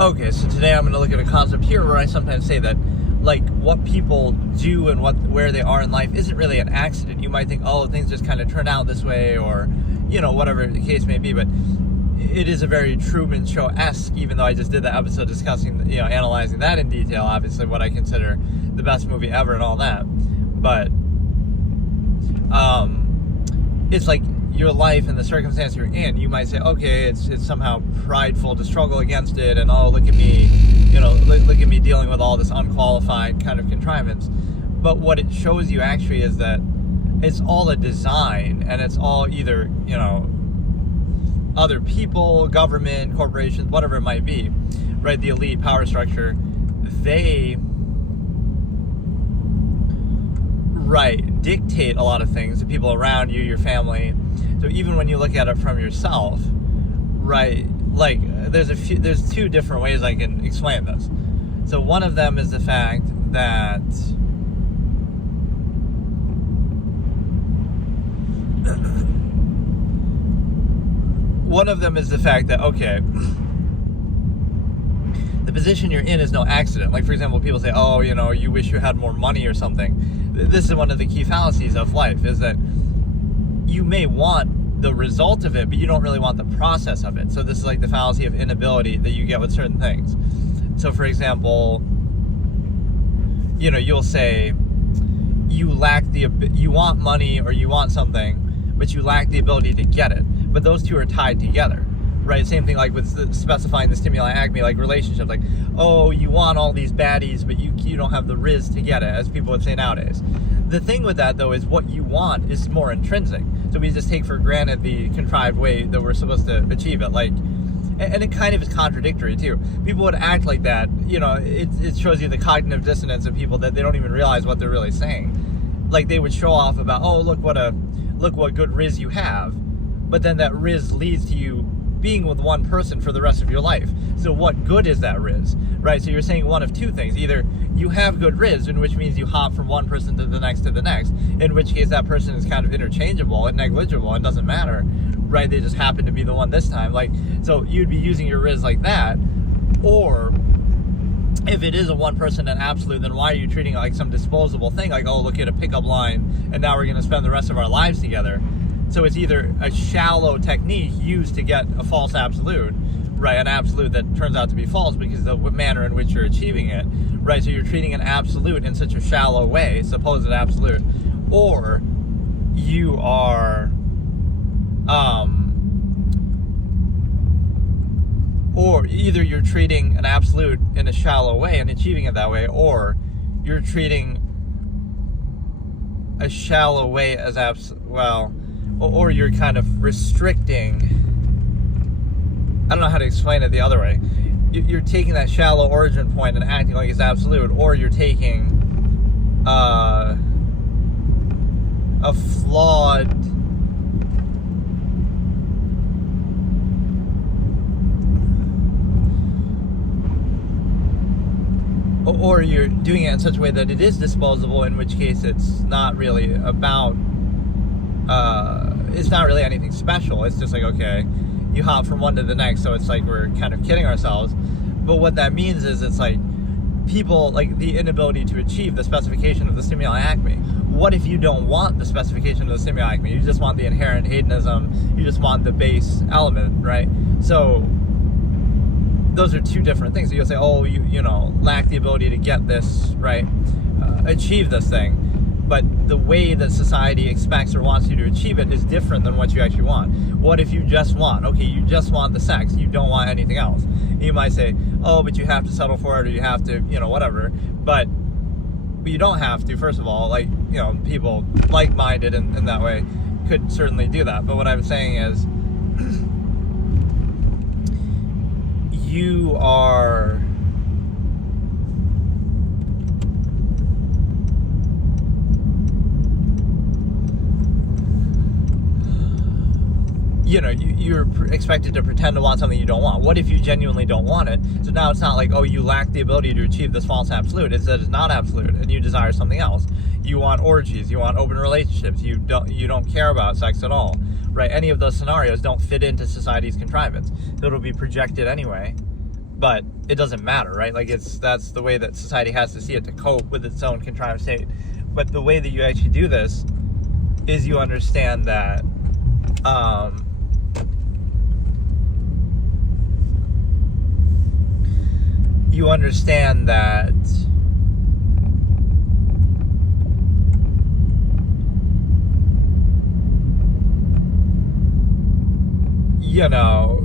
Okay, so today I'm going to look at a concept here where I sometimes say that, like, what people do and where they are in life isn't really an accident. You might think, oh, things just kind of turn out this way, or, whatever the case may be, but it is a very Truman Show-esque, even though I just did the episode discussing, analyzing that in detail, obviously what I consider the best movie ever and all that. But, it's like your life and the circumstance you're in, you might say, okay, it's somehow prideful to struggle against it, and oh, look at me, look at me dealing with all this unqualified kind of contrivance. But what it shows you actually is that it's all a design, and it's all either, other people, government, corporations, whatever it might be, right? The elite power structure, they dictate a lot of things, the people around you, your family. So even when you look at it from yourself, right, like there's two different ways I can explain this. So one of them is the fact that okay, the position you're in is no accident. Like, for example, people say, oh, you wish you had more money or something. This is one of the key fallacies of life, is that you may want the result of it, but you don't really want the process of it. So this is like the fallacy of inability that you get with certain things. So, for example, you'll say you want money or you want something, but you lack the ability to get it. But those two are tied together, right? Same thing like with specifying the stimuli acme, like relationships. Like, oh, you want all these baddies, but you don't have the riz to get it, as people would say nowadays. The thing with that, though, is what you want is more intrinsic. So we just take for granted the contrived way that we're supposed to achieve it. Like, and it kind of is contradictory, too. People would act like that. It shows you the cognitive dissonance of people, that they don't even realize what they're really saying. Like, they would show off about, oh, look what good riz you have. But then that riz leads to you being with one person for the rest of your life. So what good is that riz, right? So you're saying one of two things. Either you have good riz, in which means you hop from one person to the next, in which case that person is kind of interchangeable and negligible and doesn't matter, right? They just happen to be the one this time. Like, so you'd be using your riz like that. Or if it is a one person and absolute, then why are you treating it like some disposable thing? Like, oh, look at a pickup line, and now we're going to spend the rest of our lives together. So it's either a shallow technique used to get a false absolute, right? An absolute that turns out to be false because of the manner in which you're achieving it, right? So you're treating an absolute in such a shallow way, supposed absolute, or you are, or either you're treating an absolute in a shallow way and achieving it that way, or you're treating a shallow way as or you're kind of restricting. I don't know how to explain it the other way. You're taking that shallow origin point and acting like it's absolute, or you're taking a flawed or you're doing it in such a way that it is disposable, in which case it's not really about it's not really anything special. It's just like, okay, you hop from one to the next, so it's like we're kind of kidding ourselves. But what that means is it's like people, like the inability to achieve the specification of the stimuli acme. What if you don't want the specification of the stimuli acme? You just want the inherent hedonism, you just want the base element, right? So those are two different things. So you'll say, oh, you lack the ability to get this, right? Achieve this thing. But the way that society expects or wants you to achieve it is different than what you actually want. What if you just want the sex, you don't want anything else? You might say, oh, but you have to settle for it, or you have to, whatever. But you don't have to, first of all. Like, people like-minded in that way could certainly do that. But what I'm saying is, you are you're expected to pretend to want something you don't want. What if you genuinely don't want it? So now it's not like, oh, you lack the ability to achieve this false absolute. It's that it's not absolute, and you desire something else. You want orgies, you want open relationships, you don't care about sex at all, right? Any of those scenarios don't fit into society's contrivance. So it'll be projected anyway But it doesn't matter, right? Like that's the way that society has to see it to cope with its own contrived state. But the way that you actually do this is you understand that you know,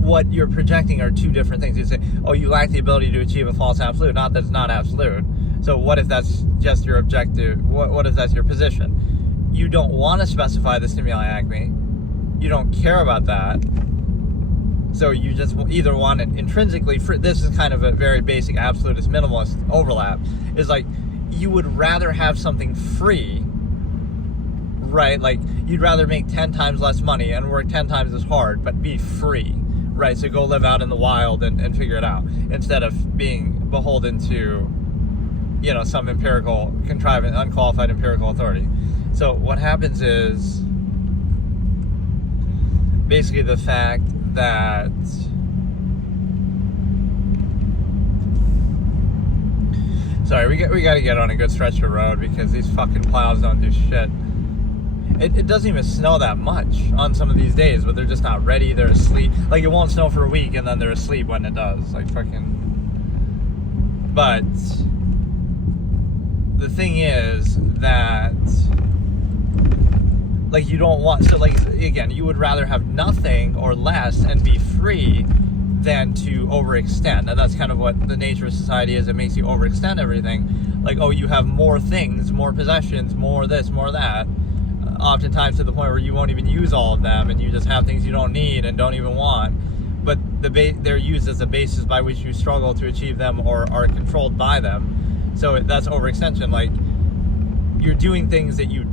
what you're projecting are two different things. You say, oh, you lack the ability to achieve a false absolute. Not that it's not absolute. So what if that's just your objective? What if that's your position? You don't want to specify the stimuli acme. You don't care about that. So you just either want it intrinsically free. This is kind of a very basic absolutist minimalist overlap. Is like you would rather have something free, right? Like you'd rather make 10 times less money and work 10 times as hard, but be free, right? So go live out in the wild and figure it out instead of being beholden to, you know, some empirical, contrivant, unqualified empirical authority. So what happens is basically the fact that we got to get on a good stretch of road because these fucking plows don't do shit. It doesn't even snow that much on some of these days, but they're just not ready. They're asleep. Like, it won't snow for a week, and then they're asleep when it does. Like, fucking... But the thing is that, like, you don't want... So, like, again, you would rather have nothing or less and be free than to overextend. And that's kind of what the nature of society is. It makes you overextend everything. Like, oh, you have more things, more possessions, more this, more that. Oftentimes to the point where you won't even use all of them, and you just have things you don't need and don't even want, but they're used as a basis by which you struggle to achieve them or are controlled by them. So that's overextension. Like, you're doing things that you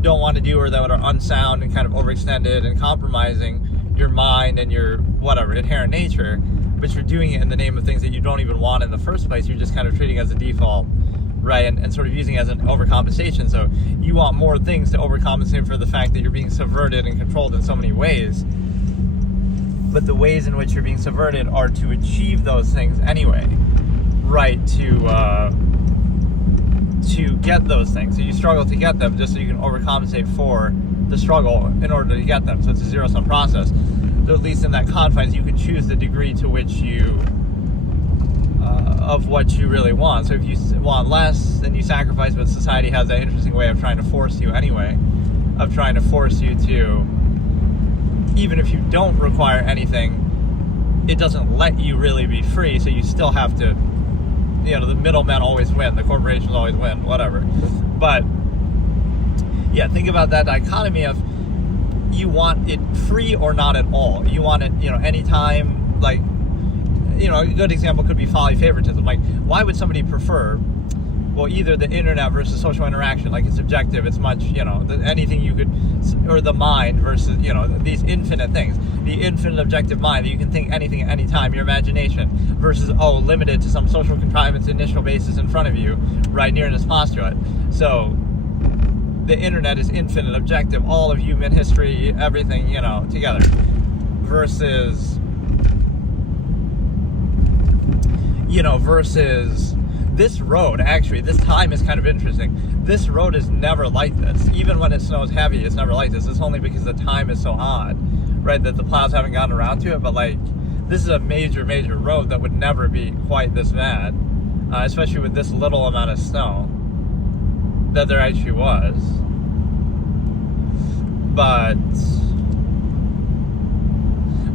don't want to do or that are unsound and kind of overextended and compromising your mind and your whatever inherent nature, but you're doing it in the name of things that you don't even want in the first place. You're just kind of treating it as a default, right? And sort of using it as an overcompensation. So you want more things to overcompensate for the fact that you're being subverted and controlled in so many ways. But the ways in which you're being subverted are to achieve those things anyway, right? To get those things. So you struggle to get them just so you can overcompensate for the struggle in order to get them. So it's a zero-sum process. So at least in that confines, you can choose the degree to which you of what you really want. So if you want less, then you sacrifice, but society has that interesting way of trying to force you anyway, of trying to force you to, even if you don't require anything, it doesn't let you really be free, so you still have to, you know, the middlemen always win, the corporations always win, whatever. But yeah, think about that dichotomy of you want it free or not at all. You want it, you know, anytime, like, you know, a good example could be folly favoritism. Like, why would somebody prefer, well, either the internet versus social interaction? Like, it's objective, it's much, you know, anything you could, or the mind versus, you know, these infinite things. The infinite objective mind, that you can think anything at any time, your imagination, versus, oh, limited to some social contrivance initial basis in front of you, right, nearness postulate. So, the internet is infinite objective, all of human history, everything, you know, together. Versus... you know, versus this road, actually, this time is kind of interesting. This road is never like this. Even when it snows heavy, it's never like this. It's only because the time is so odd, right, that the plows haven't gotten around to it. But, like, this is a major, major road that would never be quite this bad, especially with this little amount of snow that there actually was. But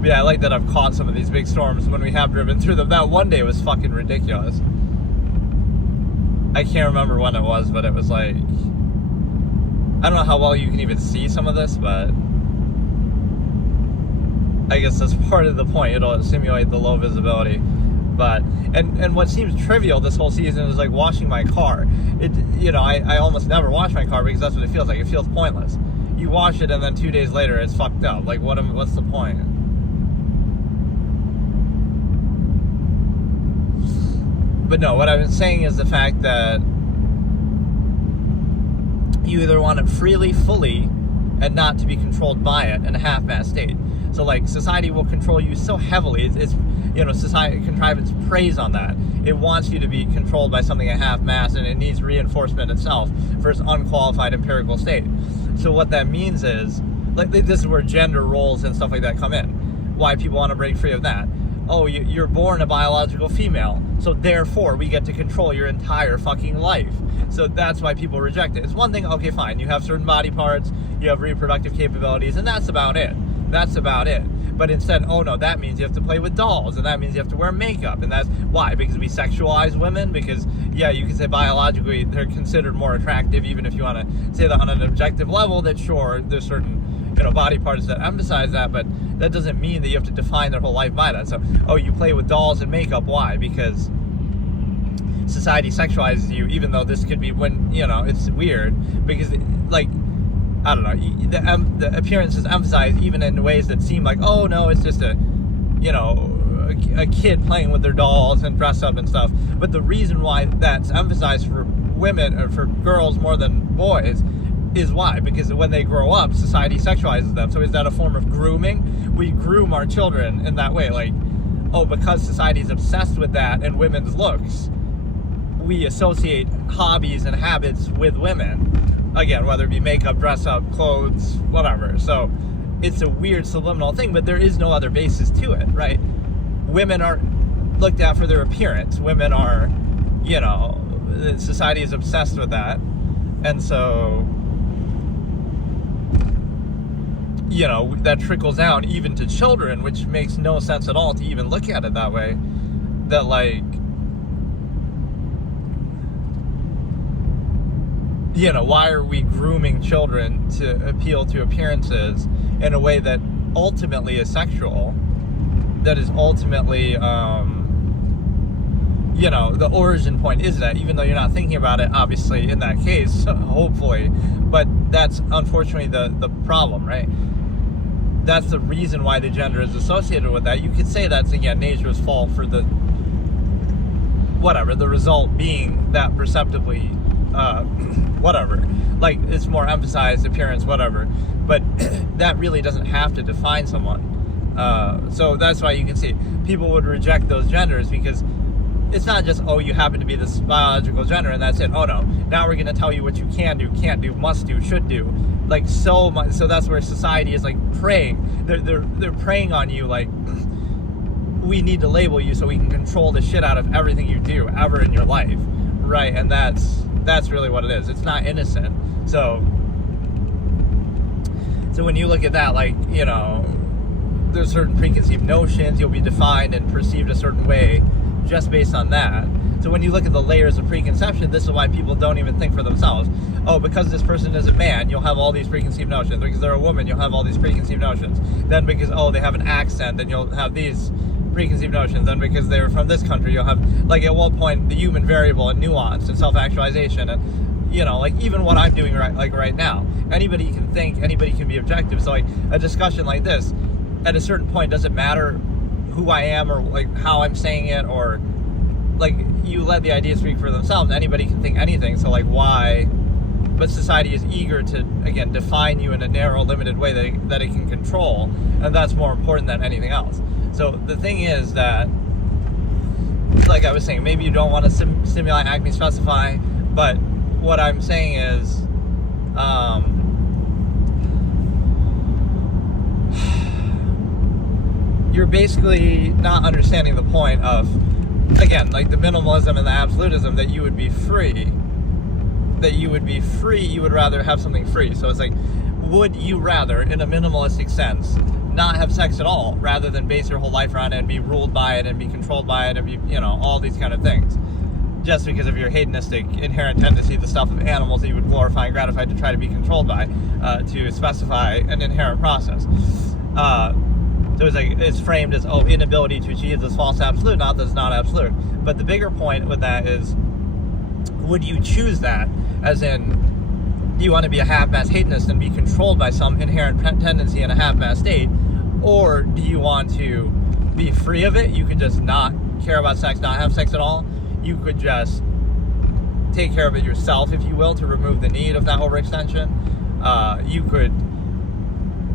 yeah, I like that I've caught some of these big storms when we have driven through them. That one day was fucking ridiculous. I can't remember when it was, but it was like, I don't know how well you can even see some of this, but I guess that's part of the point. It'll simulate the low visibility. But, and what seems trivial this whole season is like washing my car. It, you know, I almost never wash my car because that's what it feels like. It feels pointless. You wash it and then 2 days later it's fucked up. Like, what's the point? But no, what I've been saying is the fact that you either want it freely, fully, and not to be controlled by it in a half-mast state. So, like, society will control you so heavily. society contrivance preys on that. It wants you to be controlled by something at half mast, and it needs reinforcement itself for its unqualified empirical state. So what that means is, like, this is where gender roles and stuff like that come in. Why people want to break free of that. Oh, you're born a biological female, so therefore we get to control your entire fucking life. So that's why people reject it. It's one thing, okay, fine, you have certain body parts, you have reproductive capabilities, and that's about it. But instead, oh no, that means you have to play with dolls, and that means you have to wear makeup, and that's why? Because we sexualize women? Because, yeah, you can say biologically they're considered more attractive, even if you want to say that on an objective level, that sure, there's certain body parts that emphasize that, but that doesn't mean that you have to define their whole life by that. So, oh, you play with dolls and makeup, why? Because society sexualizes you, even though this could be when, it's weird, because, like, I don't know, the appearance is emphasized even in ways that seem like, oh, no, it's just a kid playing with their dolls and dress up and stuff. But the reason why that's emphasized for women, or for girls more than boys, is why? Because when they grow up, society sexualizes them. So is that a form of grooming? We groom our children in that way. Like, oh, because society is obsessed with that and women's looks, we associate hobbies and habits with women. Again, whether it be makeup, dress up, clothes, whatever. So it's a weird subliminal thing, but there is no other basis to it, right? Women are looked at for their appearance. Women are, society is obsessed with that. And so, that trickles down even to children, which makes no sense at all to even look at it that way. That, like, why are we grooming children to appeal to appearances in a way that ultimately is sexual, that is ultimately, the origin point is that, even though you're not thinking about it, obviously, in that case, hopefully, but that's unfortunately the problem, right? That's the reason why the gender is associated with that. You could say that's, again, nature's fault for the result being that perceptibly, like, it's more emphasized appearance, whatever, but that really doesn't have to define someone. So that's why you can see people would reject those genders, because it's not just, oh, you happen to be this biological gender and that's it. Oh no, now we're going to tell you what you can do, can't do, must do, should do. Like, so much. So that's where society is, like, preying. They're preying on you, like, we need to label you so we can control the shit out of everything you do ever in your life, right? And that's really what it is. It's not innocent. So when you look at that, like, there's certain preconceived notions. You'll be defined and perceived a certain way just based on that. So when you look at the layers of preconception, this is why people don't even think for themselves. Oh, because this person is a man, you'll have all these preconceived notions. Because they're a woman, you'll have all these preconceived notions. Then because, oh, they have an accent, then you'll have these preconceived notions. Then because they're from this country, you'll have, like, at what point the human variable and nuance and self-actualization and, like, even what I'm doing right now. Anybody can think, anybody can be objective. So, like, a discussion like this, at a certain point, doesn't matter who I am or, like, how I'm saying it, or, like, you let the ideas speak for themselves. Anybody can think anything. So, like, why? But society is eager to, again, define you in a narrow, limited way that it can control, and that's more important than anything else. So the thing is that, like I was saying, maybe you don't want to stimuli, acme, specify, but what I'm saying is, you're basically not understanding the point of, again, like the minimalism and the absolutism, that you would be free. You would rather have something free. So it's like, would you rather, in a minimalistic sense, not have sex at all, rather than base your whole life around it and be ruled by it and be controlled by it and be, all these kind of things, just because of your hedonistic inherent tendency, the stuff of animals that you would glorify and gratify to try to be controlled by, to specify an inherent process. So it's like, it's framed as, oh, inability to achieve this false absolute, not this not absolute. But the bigger point with that is, would you choose that? As in, do you want to be a half-mass hedonist and be controlled by some inherent tendency in a half-mass state? Or do you want to be free of it? You could just not care about sex, not have sex at all. You could just take care of it yourself, if you will, to remove the need of that overextension. You could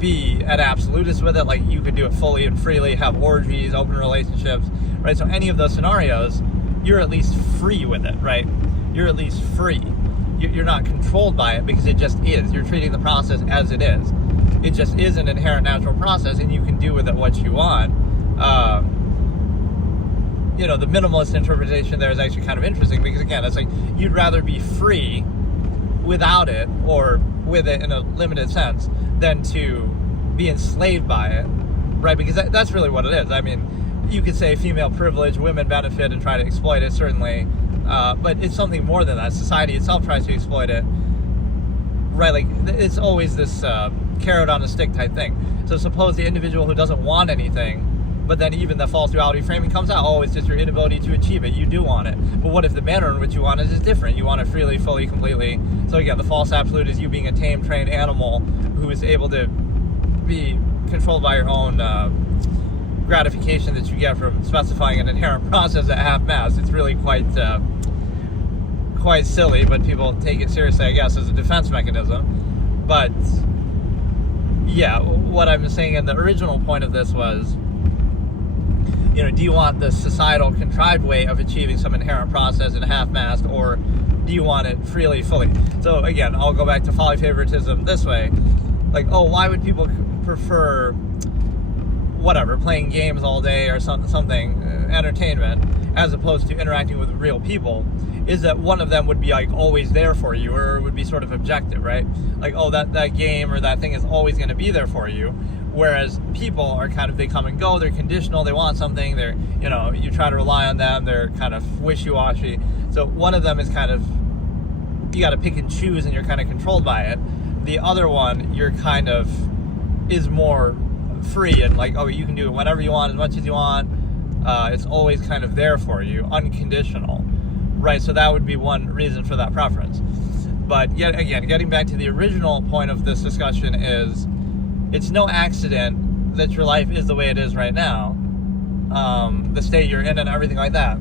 be an absolutist with it, like you could do it fully and freely, have orgies, open relationships, right? So any of those scenarios, you're at least free with it, right? You're at least free. You're not controlled by it because it just is. You're treating the process as it is. It just is an inherent natural process, and you can do with it what you want. The minimalist interpretation there is actually kind of interesting because, again, it's like you'd rather be free without it, or with it in a limited sense, than to be enslaved by it, right? Because that's really what it is. I mean, you could say female privilege, women benefit and try to exploit it, certainly, but it's something more than that. Society itself tries to exploit it, right? Like, it's always this carrot on a stick type thing. So suppose the individual who doesn't want anything, but then even the false duality framing comes out, oh, it's just your inability to achieve it. You do want it. But what if the manner in which you want it is different? You want it freely, fully, completely. So again, the false absolute is you being a tame, trained animal who is able to be controlled by your own gratification that you get from specifying an inherent process at half-mast. It's really quite silly, but people take it seriously, I guess, as a defense mechanism. But yeah, what I'm saying in the original point of this was, do you want the societal contrived way of achieving some inherent process in half-mast, or do you want it freely, fully? So again, I'll go back to folly favoritism this way. Like, oh, why would people prefer whatever, playing games all day or something, entertainment, as opposed to interacting with real people? Is that one of them would be like always there for you, or would be sort of objective, right? Like, oh, that game or that thing is always going to be there for you. Whereas people are kind of, they come and go, they're conditional, they want something, they're, you try to rely on them, they're kind of wishy-washy. So one of them is kind of, you got to pick and choose and you're kind of controlled by it. The other one, you're kind of, is more free and like, oh, you can do it whenever you want, as much as you want. It's always kind of there for you, unconditional, right? So that would be one reason for that preference. But yet again, getting back to the original point of this discussion is, it's no accident that your life is the way it is right now, the state you're in and everything like that.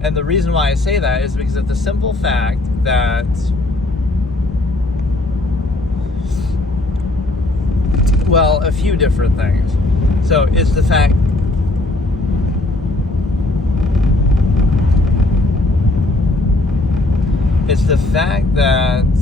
And the reason why I say that is because of the simple fact that, well, a few different things. So it's the fact, that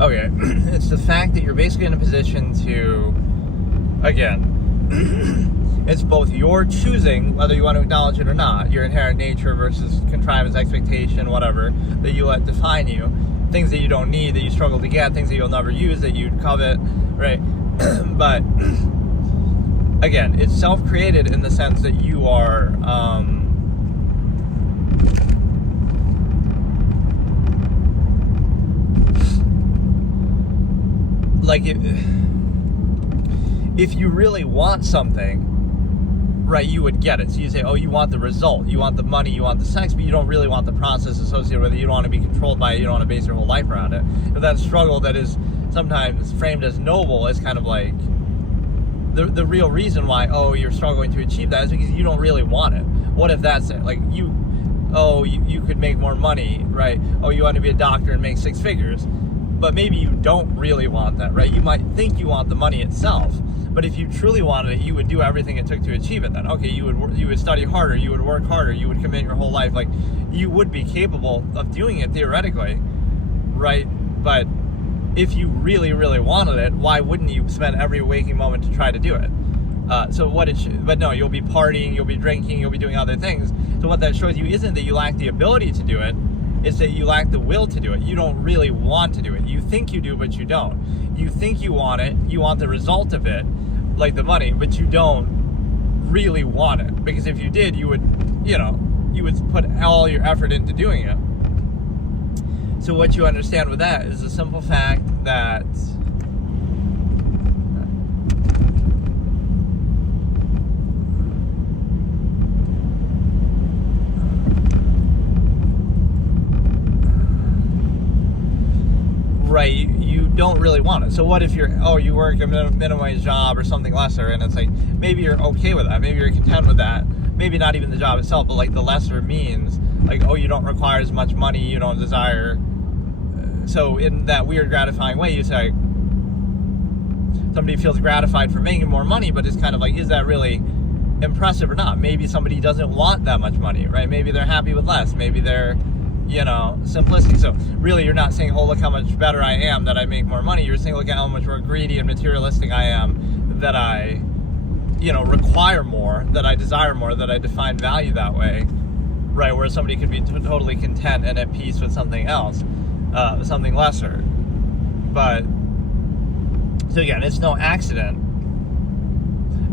okay, it's the fact that you're basically in a position to, again, it's both your choosing whether you want to acknowledge it or not, your inherent nature versus contrivance, expectation, whatever, that you let define you, things that you don't need, that you struggle to get, things that you'll never use, that you'd covet, right? But again, it's self-created in the sense that you are, like, if you really want something, right, you would get it. So you say, oh, you want the result, you want the money, you want the sex, but you don't really want the process associated with it. You don't want to be controlled by it. You don't want to base your whole life around it. But that struggle that is sometimes framed as noble is kind of like the real reason why, oh, you're struggling to achieve that is because you don't really want it. What if that's it? Like, you could make more money, right? Oh, you want to be a doctor and make 6 figures. But maybe you don't really want that, right? You might think you want the money itself, but if you truly wanted it, you would do everything it took to achieve it then. Okay, you would study harder, you would work harder, you would commit your whole life. Like, you would be capable of doing it theoretically, right? But if you really, really wanted it, why wouldn't you spend every waking moment to try to do it? But no, you'll be partying, you'll be drinking, you'll be doing other things. So what that shows you isn't that you lack the ability to do it, it's that you lack the will to do it. You don't really want to do it. You think you do, but you don't. You think you want it, you want the result of it, like the money, but you don't really want it. Because if you did, you would put all your effort into doing it. So what you understand with that is the simple fact that right, you don't really want it. So what if you work a minimum wage job or something lesser, and it's like, maybe you're okay with that, maybe you're content with that, maybe not even the job itself, but like the lesser means, like, you don't require as much money, you don't desire, so in that weird gratifying way, you say, somebody feels gratified for making more money, but it's kind of like, is that really impressive or not? Maybe somebody doesn't want that much money, right? Maybe they're happy with less, maybe they're, simplicity. So really, you're not saying, oh, look how much better I am that I make more money. You're saying, look at how much more greedy and materialistic I am, that I, require more, that I desire more, that I define value that way, right? Where somebody could be totally content and at peace with something else, something lesser. But, so again, it's no accident.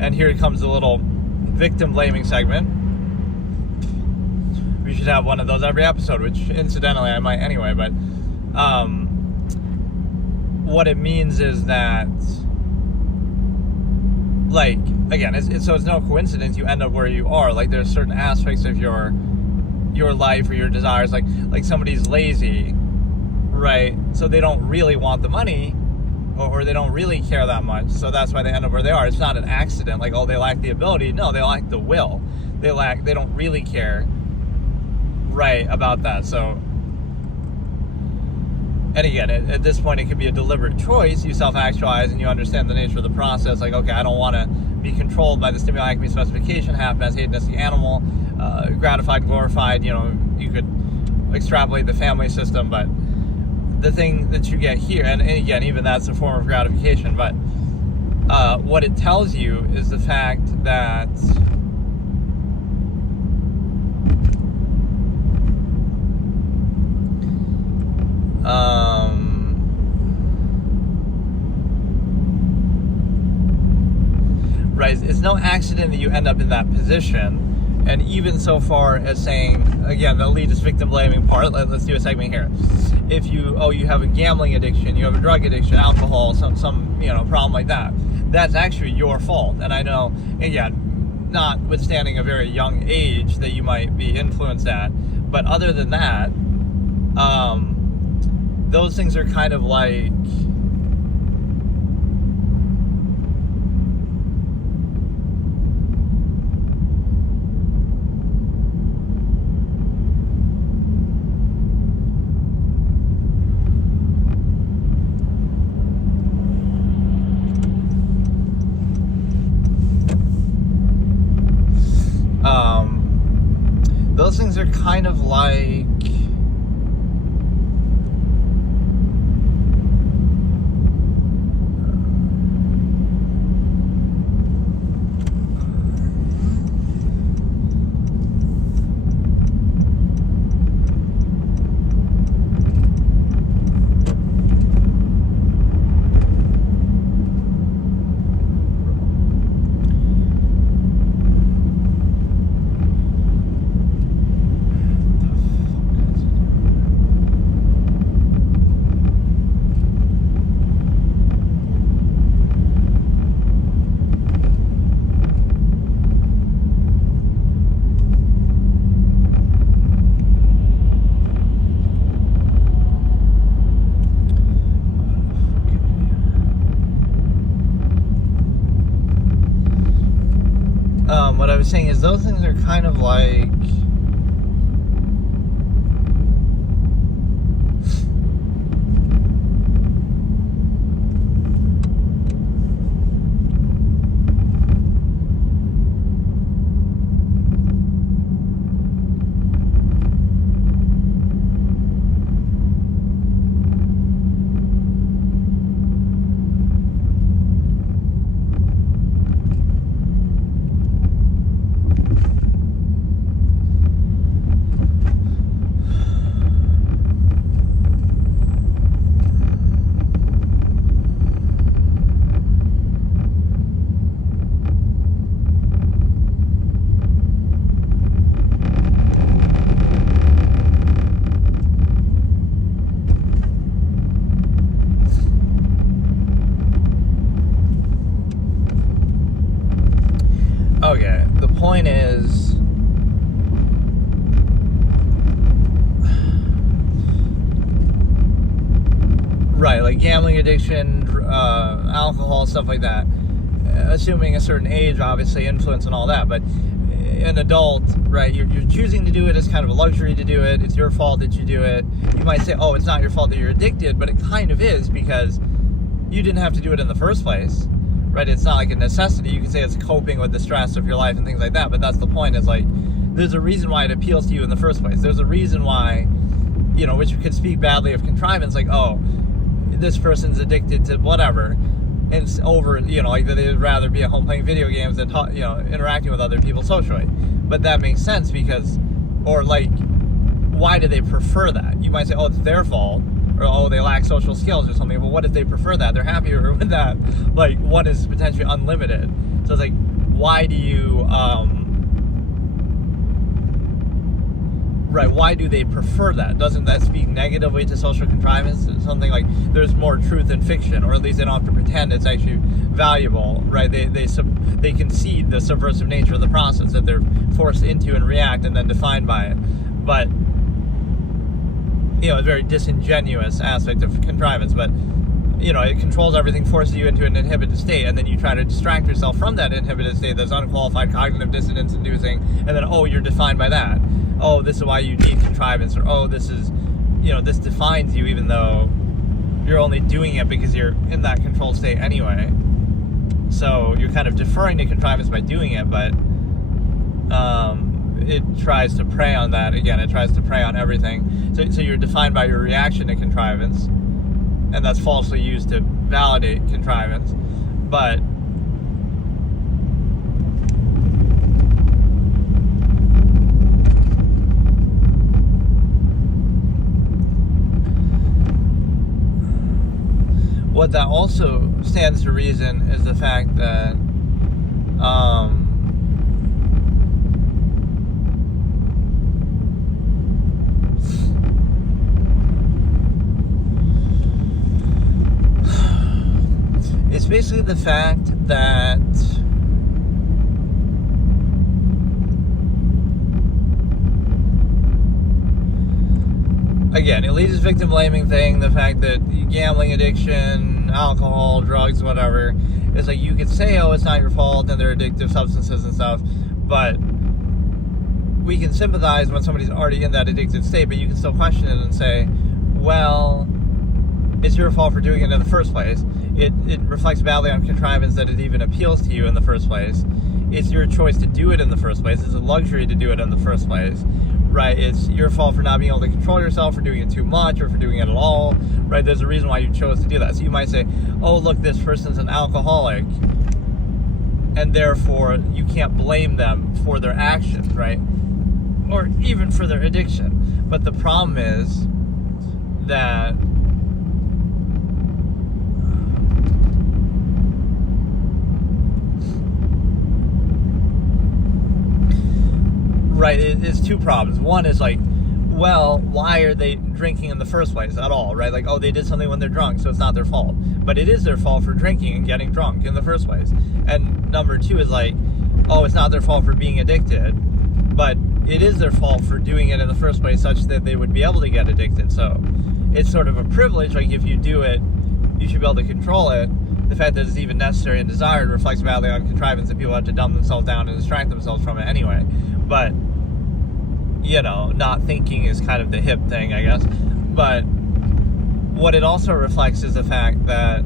And here comes a little victim blaming segment. We should have one of those every episode, which incidentally I might anyway, but what it means is that, like, again, it's no coincidence you end up where you are. Like, there's certain aspects of your life or your desires, like somebody's lazy, right? So they don't really want the money, or they don't really care that much, so that's why they end up where they are. It's not an accident, like, oh, they lack the ability. No, they lack the will. They don't really care, right, about that. So, and again, at this point, it could be a deliberate choice. You self-actualize and you understand the nature of the process. Like, okay, I don't want to be controlled by the stimuli acme specification, half-mass hedonistic animal, gratified, glorified. You could extrapolate the family system, but the thing that you get here, and again, even that's a form of gratification, but what it tells you is the fact that right, it's no accident that you end up in that position. And even so far as saying, again, the elitist victim blaming part, let's do a segment here. If you have a gambling addiction, you have a drug addiction, alcohol, some problem like that, that's actually your fault. And I know, again, notwithstanding a very young age that you might be influenced at, but other than that, those things are kind of like, those things are kind of like, what I was saying is those things are kind of like, okay, the point is, right, gambling addiction, alcohol, stuff like that. Assuming a certain age, obviously, influence and all that, but an adult, right, you're choosing to do it. It's kind of a luxury to do it. It's your fault that you do it. You might say, oh, it's not your fault that you're addicted, but it kind of is, because you didn't have to do it in the first place, right? It's not like a necessity. You can say it's coping with the stress of your life and things like that, but that's the point. Is like, there's a reason why it appeals to you in the first place. There's a reason why, which could speak badly of contrivance, like, oh, this person's addicted to whatever, and it's over, like they'd rather be at home playing video games than interacting with other people socially. But that makes sense because, or like, why do they prefer that? You might say, oh, it's their fault, or oh, they lack social skills or something. But what if they prefer that? They're happier with that. Like, one is potentially unlimited. So it's like, why do you, right, why do they prefer that? Doesn't that speak negatively to social contrivance? It's something like there's more truth in fiction, or at least they don't have to pretend it's actually valuable, right? They concede the subversive nature of the process that they're forced into and react and then defined by it. But, a very disingenuous aspect of contrivance, but, it controls everything, forces you into an inhibited state, and then you try to distract yourself from that inhibited state that's unqualified, cognitive dissonance inducing, and then, oh, you're defined by that. Oh, this is why you need contrivance, or oh, this is, this defines you, even though you're only doing it because you're in that controlled state anyway. So you're kind of deferring to contrivance by doing it, but it tries to prey on that. Again, it tries to prey on everything. So you're defined by your reaction to contrivance, and that's falsely used to validate contrivance. But what that also stands to reason is the fact that it's basically the fact that again, it leads to victim blaming thing, the fact that gambling addiction, alcohol, drugs, whatever, is like you could say, oh, it's not your fault and they're addictive substances and stuff, but we can sympathize when somebody's already in that addictive state, but you can still question it and say, well, it's your fault for doing it in the first place. It reflects badly on contrivance that it even appeals to you in the first place. It's your choice to do it in the first place. It's a luxury to do it in the first place. Right, it's your fault for not being able to control yourself, for doing it too much, or for doing it at all, right? There's a reason why you chose to do that. So you might say, oh, look, this person's an alcoholic, and therefore you can't blame them for their actions, right? Or even for their addiction. But the problem is that right, it's two problems. One is like, well, why are they drinking in the first place at all, right? Like, oh, they did something when they're drunk, so it's not their fault. But it is their fault for drinking and getting drunk in the first place. And number two is like, oh, it's not their fault for being addicted, but it is their fault for doing it in the first place such that they would be able to get addicted. So it's sort of a privilege. Like, if you do it, you should be able to control it. The fact that it's even necessary and desired reflects badly on contrivance that people have to dumb themselves down and distract themselves from it anyway. But not thinking is kind of the hip thing, I guess. But what it also reflects is the fact that,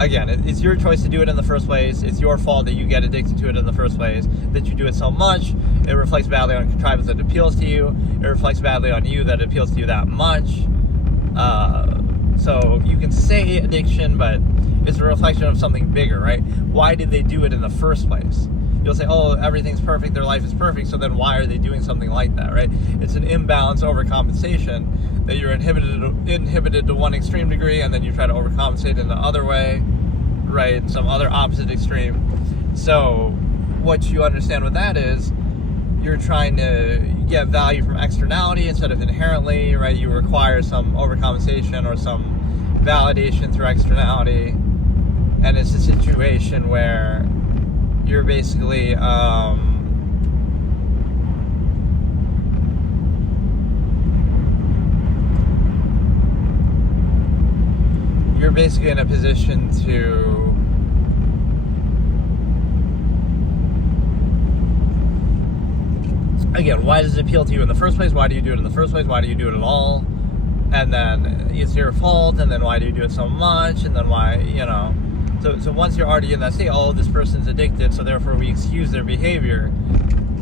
again, it's your choice to do it in the first place. It's your fault that you get addicted to it in the first place, that you do it so much. It reflects badly on contrivance that appeals to you. It reflects badly on you that it appeals to you that much. So you can say addiction, but it's a reflection of something bigger, right? Why did they do it in the first place? You'll say, oh, everything's perfect, their life is perfect, so then why are they doing something like that, right? It's an imbalance overcompensation that you're inhibited to one extreme degree, and then you try to overcompensate in the other way, right? Some other opposite extreme. So what you understand with that is you're trying to get value from externality instead of inherently, right? You require some overcompensation or some validation through externality, and it's a situation where you're basically you're basically in a position to again, why does it appeal to you in the first place? Why do you do it in the first place? Why do you do it at all? And then it's your fault, and then why do you do it so much? And then why, So once you're already in that state, oh, this person's addicted, so therefore we excuse their behavior.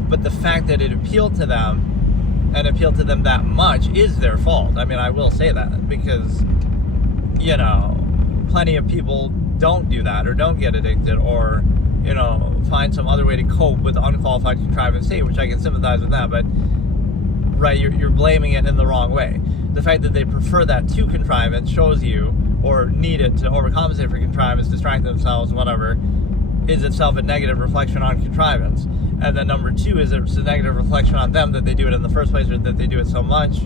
But the fact that it appealed to them, and appealed to them that much, is their fault. I mean, I will say that, because, plenty of people don't do that, or don't get addicted, or, find some other way to cope with the unqualified contrivance state, which I can sympathize with that, but, right, you're blaming it in the wrong way. The fact that they prefer that to contrivance shows you, or need it to overcompensate for contrivance, distract themselves, whatever, is itself a negative reflection on contrivance. And then number two is it's a negative reflection on them that they do it in the first place, or that they do it so much,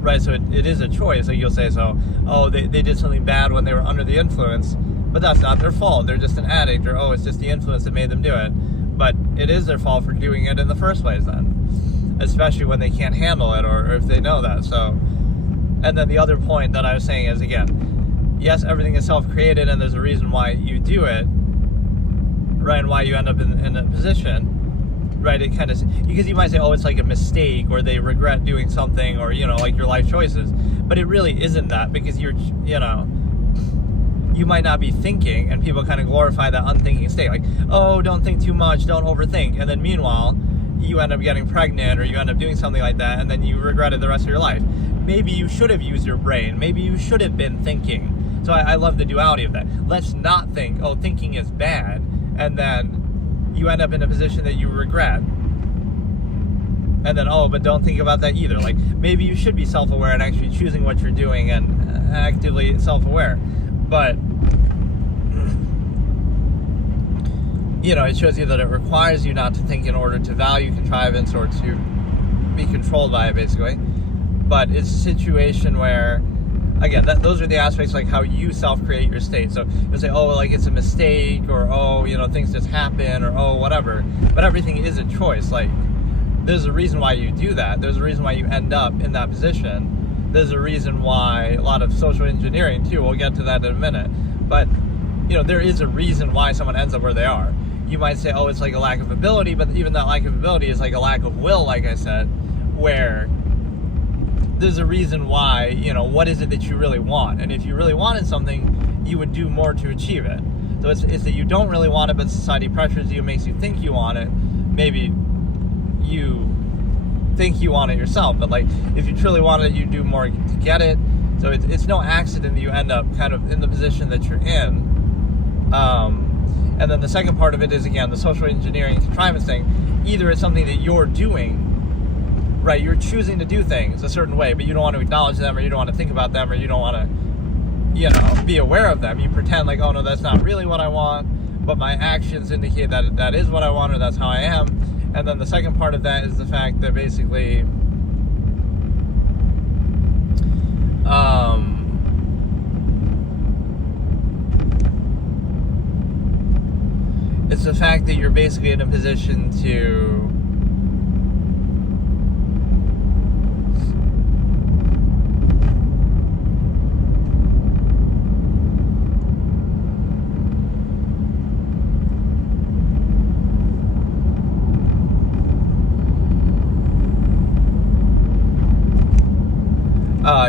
right? So it is a choice. Like you'll say, they did something bad when they were under the influence, but that's not their fault. They're just an addict, or it's just the influence that made them do it. But it is their fault for doing it in the first place then, especially when they can't handle it, or if they know that. So, and then the other point that I was saying is, again, yes, everything is self-created, and there's a reason why you do it, right, and why you end up in a position, right? It kind of, because you might say, oh, it's like a mistake, or they regret doing something, or, like your life choices, but it really isn't that, because you might not be thinking, and people kind of glorify that unthinking state, like, oh, don't think too much, don't overthink, and then meanwhile, you end up getting pregnant, or you end up doing something like that, and then you regret it the rest of your life. Maybe you should have used your brain, maybe you should have been thinking. So I love the duality of that. Let's not think, oh, thinking is bad, and then you end up in a position that you regret, and then, oh, but don't think about that either. Like, maybe you should be self-aware and actually choosing what you're doing and actively self-aware. But, it shows you that it requires you not to think in order to value contrivance or to be controlled by it, basically. But it's a situation where, again, those are the aspects, like how you self-create your state. So you'll say, oh, like it's a mistake, or, oh, things just happen, or, oh, whatever. But everything is a choice. Like, there's a reason why you do that. There's a reason why you end up in that position. There's a reason why a lot of social engineering, too, we'll get to that in a minute. But, there is a reason why someone ends up where they are. You might say, oh, it's like a lack of ability, but even that lack of ability is like a lack of will, like I said, where there's a reason why, what is it that you really want? And if you really wanted something, you would do more to achieve it. So it's that you don't really want it, but society pressures you, makes you think you want it. Maybe you think you want it yourself, but like if you truly want it, you do more to get it. So it's no accident that you end up kind of in the position that you're in. And then the second part of it is, again, the social engineering contrivance thing. Either it's something that you're doing, right? You're choosing to do things a certain way, but you don't want to acknowledge them, or you don't want to think about them, or you don't want to, be aware of them. You pretend like, oh no, that's not really what I want, but my actions indicate that that is what I want, or that's how I am. And then the second part of that is the fact that basically, it's the fact that you're basically in a position to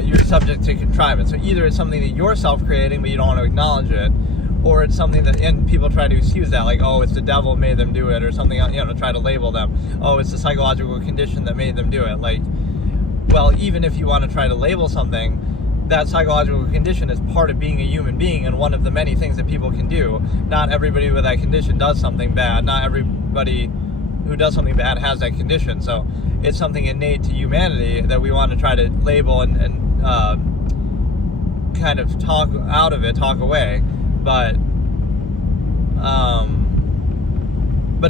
you're subject to contrivance. So either it's something that you're self-creating, but you don't want to acknowledge it, or it's something that, and people try to excuse that, like, oh, it's the devil made them do it, or something, try to label them. Oh, it's a psychological condition that made them do it. Like, well, even if you want to try to label something, that psychological condition is part of being a human being, and one of the many things that people can do. Not everybody with that condition does something bad. Not everybody who does something bad has that condition. So it's something innate to humanity that we want to try to label and kind of talk out of it, talk away. But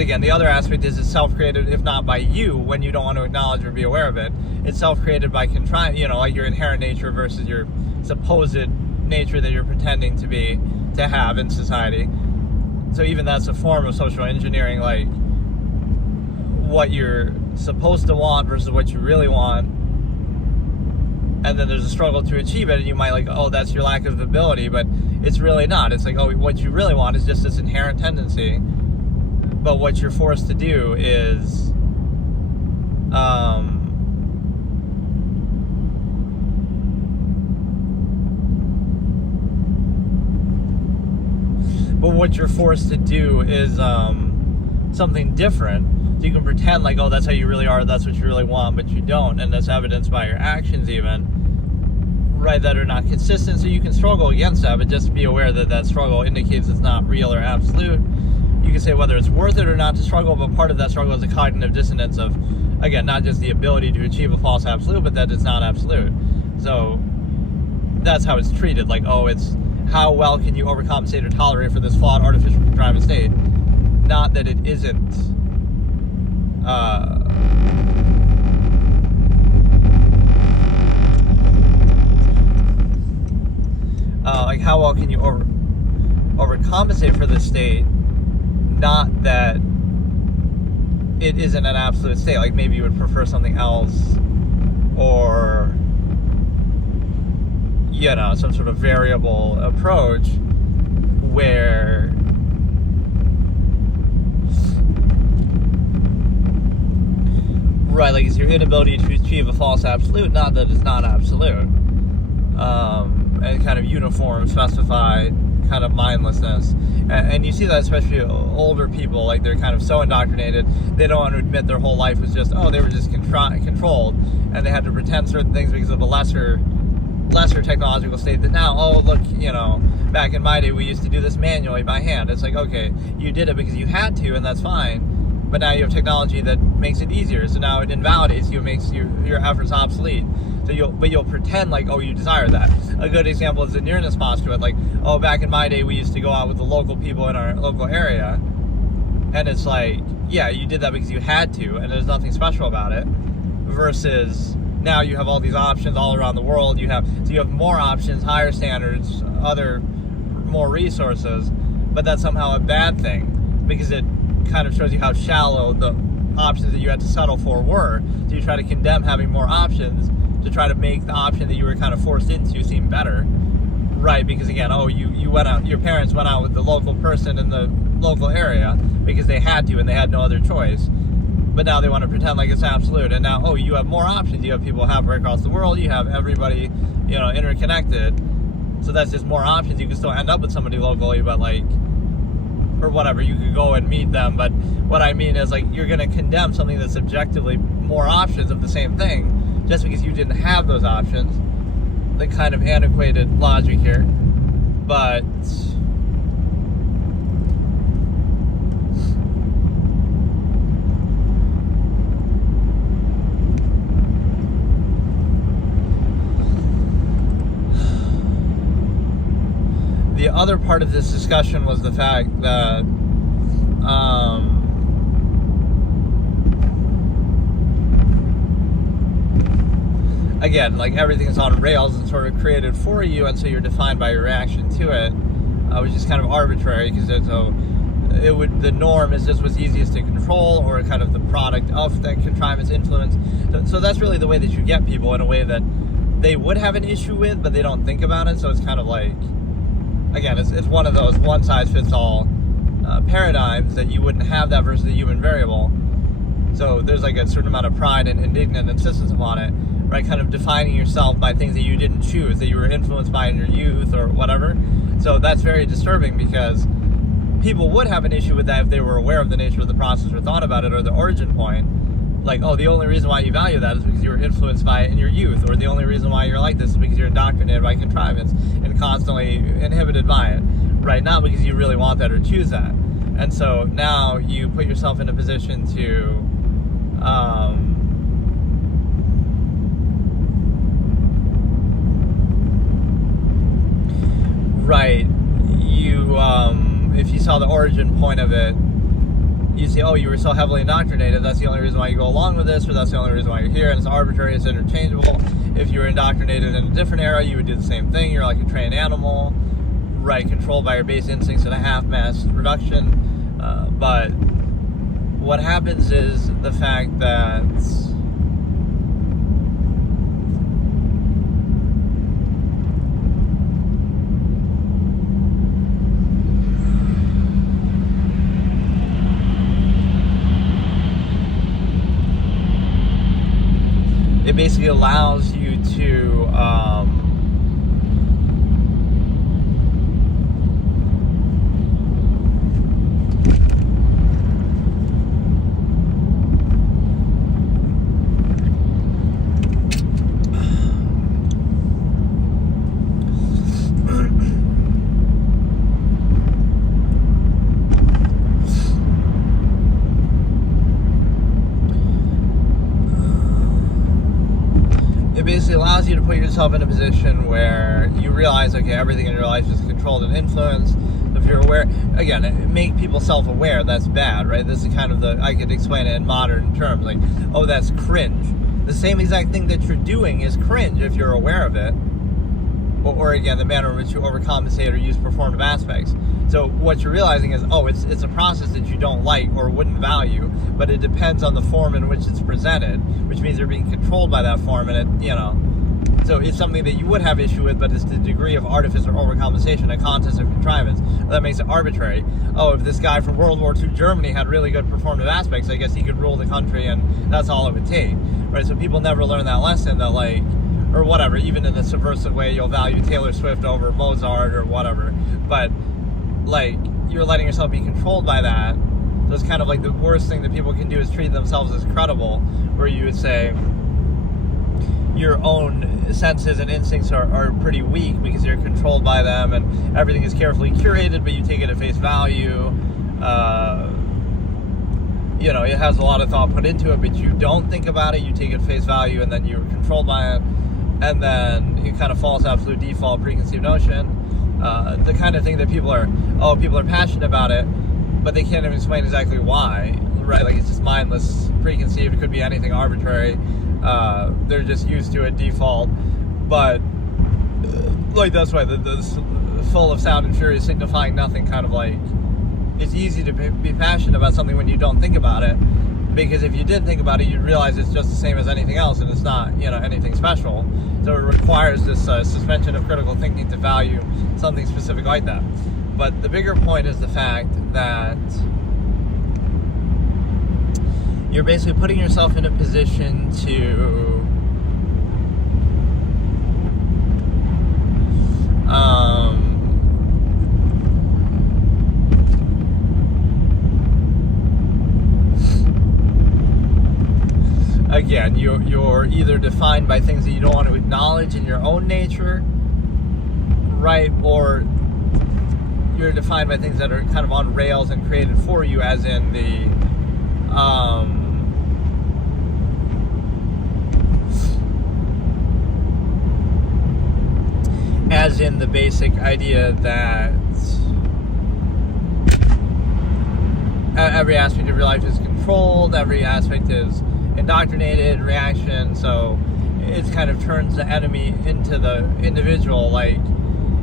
again, the other aspect is it's self-created, if not by you, when you don't want to acknowledge or be aware of it. It's self-created by like your inherent nature versus your supposed nature that you're pretending to have in society. So even that's a form of social engineering, like what you're supposed to want versus what you really want. and then there's a struggle to achieve it, and you might like, oh, that's your lack of ability, but it's really not. It's like, oh, what you really want is just this inherent tendency, but what you're forced to do is something different. So you can pretend like, oh, that's how you really are, that's what you really want, but you don't, and that's evidenced by your actions even, right, that are not consistent. So you can struggle against that, but just be aware that that struggle indicates it's not real or absolute. You can say whether it's worth it or not to struggle, but part of that struggle is a cognitive dissonance of, again, not just the ability to achieve a false absolute, but that it's not absolute. So that's how it's treated. Like, oh, it's how well can you overcompensate or tolerate for this flawed artificial contrived state. Not that it isn't like how well can you overcompensate for this state, not that it isn't an absolute state. Like maybe you would prefer something else, or some sort of variable approach where like it's your inability to achieve a false absolute, not that it's not absolute, and kind of uniform, specified kind of mindlessness. And you see that especially older people, like they're kind of so indoctrinated, they don't want to admit their whole life was just, they were just controlled, and they had to pretend certain things because of a lesser technological state, that now, look, back in my day we used to do this manually by hand. It's like, okay, you did it because you had to, and that's fine, but now you have technology that makes it easier, so now it invalidates you, it makes your efforts obsolete. So you'll pretend like, you desire that. A good example is the nearness postulate, like, back in my day we used to go out with the local people in our local area, and it's like, yeah, you did that because you had to, and there's nothing special about it, versus now you have all these options all around the world. You have more options, higher standards, more resources, but that's somehow a bad thing because it kind of shows you how shallow the options that you had to settle for were. So you try to condemn having more options to try to make the option that you were kind of forced into seem better, right? Because again, you went out, your parents went out with the local person in the local area because they had to and they had no other choice. But now they want to pretend like it's absolute, and now, you have more options. You have people halfway across the world. You have everybody, interconnected. So that's just more options. You can still end up with somebody locally, but or whatever, you could go and meet them. But what I mean is, you're going to condemn something that's objectively more options of the same thing just because you didn't have those options. The kind of antiquated logic here. But the other part of this discussion was the fact that again, everything's on rails and sort of created for you, and so you're defined by your reaction to it, which is kind of arbitrary because the norm is just what's easiest to control, or kind of the product of that contrivance influence. So that's really the way that you get people in a way that they would have an issue with, but they don't think about it. So it's kind of again, it's one of those one-size-fits-all paradigms that you wouldn't have that versus the human variable. So there's a certain amount of pride and indignant insistence upon it, right? Kind of defining yourself by things that you didn't choose, that you were influenced by in your youth or whatever. So that's very disturbing because people would have an issue with that if they were aware of the nature of the process or thought about it, or the origin point. The only reason why you value that is because you were influenced by it in your youth, or the only reason why you're like this is because you're indoctrinated by contrivance and constantly inhibited by it, right? Not because you really want that or choose that. And so now you put yourself in a position to right, if you saw the origin point of it, you see, you were so heavily indoctrinated, that's the only reason why you go along with this, or that's the only reason why you're here, and it's arbitrary, it's interchangeable. If you were indoctrinated in a different era, you would do the same thing. You're like a trained animal, right, controlled by your base instincts at a half-mass reduction. But what happens is the fact that it basically allows you to it basically allows you to put yourself in a position where you realize, okay, everything in your life is controlled and influenced. If you're aware, again, make people self-aware, that's bad, right? This is kind of I could explain it in modern terms, like, oh, that's cringe. The same exact thing that you're doing is cringe if you're aware of it. Or again, the manner in which you overcompensate or use performative aspects. So what you're realizing is, oh, it's a process that you don't like or wouldn't value, but it depends on the form in which it's presented, which means you're being controlled by that form, and so it's something that you would have issue with, but it's the degree of artifice or overcompensation, a contest of contrivance, that makes it arbitrary. Oh, if this guy from World War II Germany had really good performative aspects, I guess he could rule the country, and that's all it would take, right? So people never learn that lesson that, like, or whatever, even in a subversive way, you'll value Taylor Swift over Mozart or whatever, but, like, you're letting yourself be controlled by that. So it's kind of like the worst thing that people can do is treat themselves as credible, where you would say your own senses and instincts are pretty weak because you're controlled by them, and everything is carefully curated, but you take it at face value. It has a lot of thought put into it, but you don't think about it, you take it at face value, and then you're controlled by it. And then it kind of falls absolute default preconceived notion. The kind of thing that people are passionate about it, but they can't even explain exactly why, right? Like, it's just mindless, preconceived, it could be anything arbitrary. They're just used to a default. But, like, that's why the full of sound and fury signifying nothing kind of like, it's easy to be passionate about something when you don't think about it. Because if you did think about it, you'd realize it's just the same as anything else, and it's not, anything special. So it requires this suspension of critical thinking to value something specific like that. But the bigger point is the fact that you're basically putting yourself in a position to again, you're either defined by things that you don't want to acknowledge in your own nature, right? Or you're defined by things that are kind of on rails and created for you, as in the basic idea that every aspect of your life is controlled, every aspect is indoctrinated reaction, so it kind of turns the enemy into the individual. Like,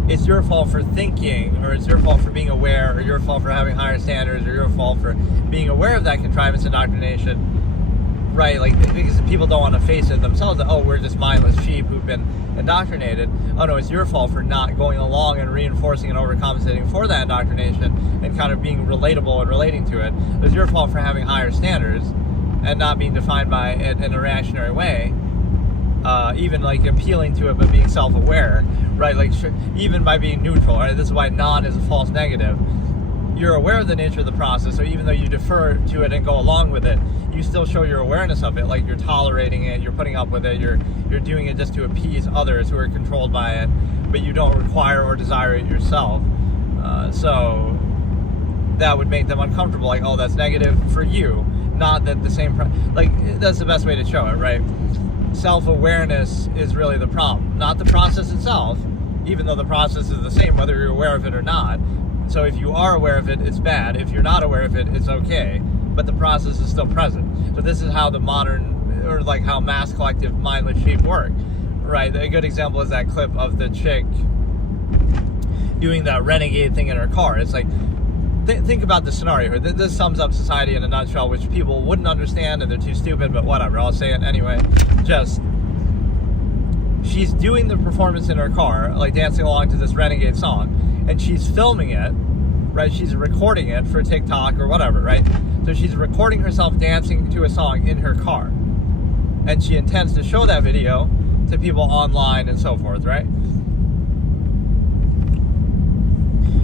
it's your fault for thinking, or it's your fault for being aware, or your fault for having higher standards, or your fault for being aware of that contrivance indoctrination, right? Like, because people don't want to face it themselves, that, oh, we're just mindless sheep who've been indoctrinated. Oh no, it's your fault for not going along and reinforcing and overcompensating for that indoctrination and kind of being relatable and relating to it. It's your fault for having higher standards and not being defined by it in a reactionary way, even like appealing to it but being self-aware, right? Like, even by being neutral, right? This is why non is a false negative. You're aware of the nature of the process, so even though you defer to it and go along with it, you still show your awareness of it, like you're tolerating it, you're putting up with it, you're doing it just to appease others who are controlled by it, but you don't require or desire it yourself. So that would make them uncomfortable, like, oh, that's negative for you. Not that the same, that's the best way to show it, right? Self-awareness is really the problem, not the process itself, even though the process is the same whether you're aware of it or not. So if you are aware of it, it's bad. If you're not aware of it, it's okay. But the process is still present. So this is how the modern, or like how mass collective mindless sheep work, right? A good example is that clip of the chick doing that renegade thing in her car. It's like, think about the scenario here. This sums up society in a nutshell, which people wouldn't understand and they're too stupid, but whatever, I'll say it anyway. Just, she's doing the performance in her car, like dancing along to this renegade song, and she's filming it, right? She's recording it for TikTok or whatever, right? So she's recording herself dancing to a song in her car. and she intends to show that video to people online and so forth, right?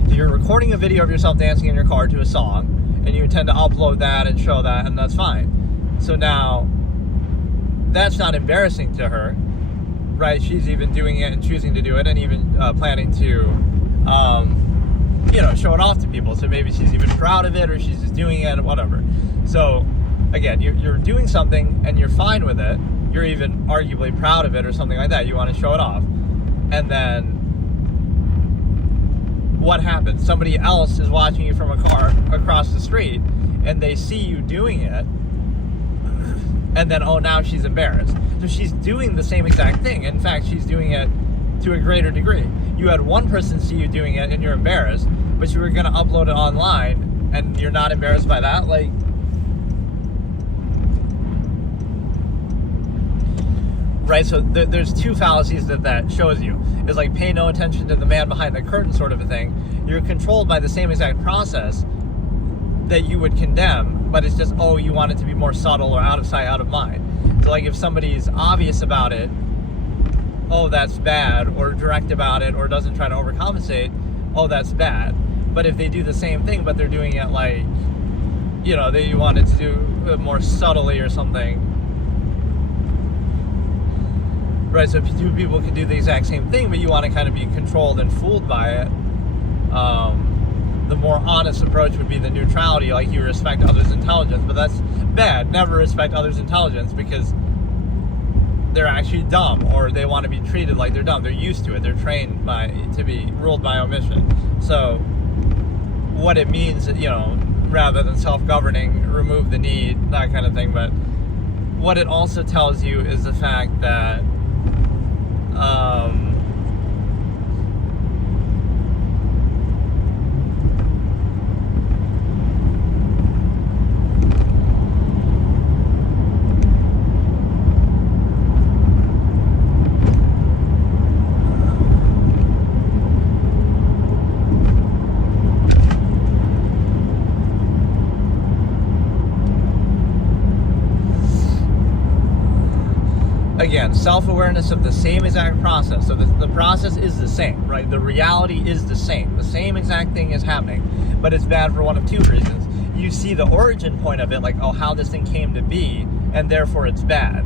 If you're recording a video of yourself dancing in your car to a song, and you intend to upload that and show that, and that's fine. So now, that's not embarrassing to her, right? She's even doing it and choosing to do it, and even planning to, show it off to people. So maybe she's even proud of it, or she's just doing it, or whatever. So, again, you're doing something, and you're fine with it. You're even arguably proud of it, or something like that. You want to show it off. And then, what happens? Somebody else is watching you from a car across the street, and they see you doing it, and then, oh, now she's embarrassed. So she's doing the same exact thing. In fact, she's doing it to a greater degree. You had one person see you doing it and you're embarrassed, but you were going to upload it online and you're not embarrassed by that? Like, right? So there's two fallacies that shows you. It's like, pay no attention to the man behind the curtain sort of a thing. You're controlled by the same exact process that you would condemn, but it's just, oh, you want it to be more subtle or out of sight, out of mind. So like if somebody's obvious about it, oh, that's bad, or direct about it, or doesn't try to overcompensate, oh, that's bad. But if they do the same thing, but they're doing it like, they want it to do it more subtly or something, right? So if two people can do the exact same thing, but you want to kind of be controlled and fooled by it, the more honest approach would be the neutrality, like you respect others' intelligence. But that's bad. Never respect others' intelligence, because they're actually dumb, or they want to be treated like they're dumb. They're used to it. They're trained to be ruled by omission. So what it means, rather than self-governing, remove the need, that kind of thing. But what it also tells you is the fact that again, self-awareness of the same exact process. So the process is the same, right? The reality is the same. The same exact thing is happening, but it's bad for one of two reasons. You see the origin point of it, like, oh, how this thing came to be, and therefore it's bad,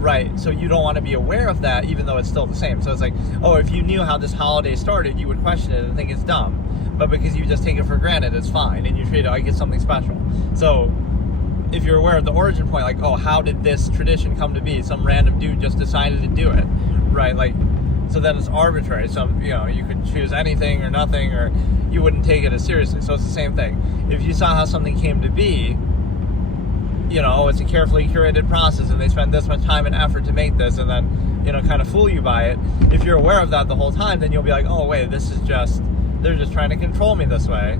right? So you don't want to be aware of that, even though it's still the same. So it's like, oh, if you knew how this holiday started, you would question it and think it's dumb. But because you just take it for granted, it's fine, and you treat it like it's something special. So if you're aware of the origin point, like, oh, how did this tradition come to be? Some random dude just decided to do it, right? Like, so then it's arbitrary. You could choose anything or nothing, or you wouldn't take it as seriously. So it's the same thing. If you saw how something came to be, it's a carefully curated process, and they spend this much time and effort to make this, and then, kind of fool you by it. If you're aware of that the whole time, then you'll be like, oh, wait, they're just trying to control me this way.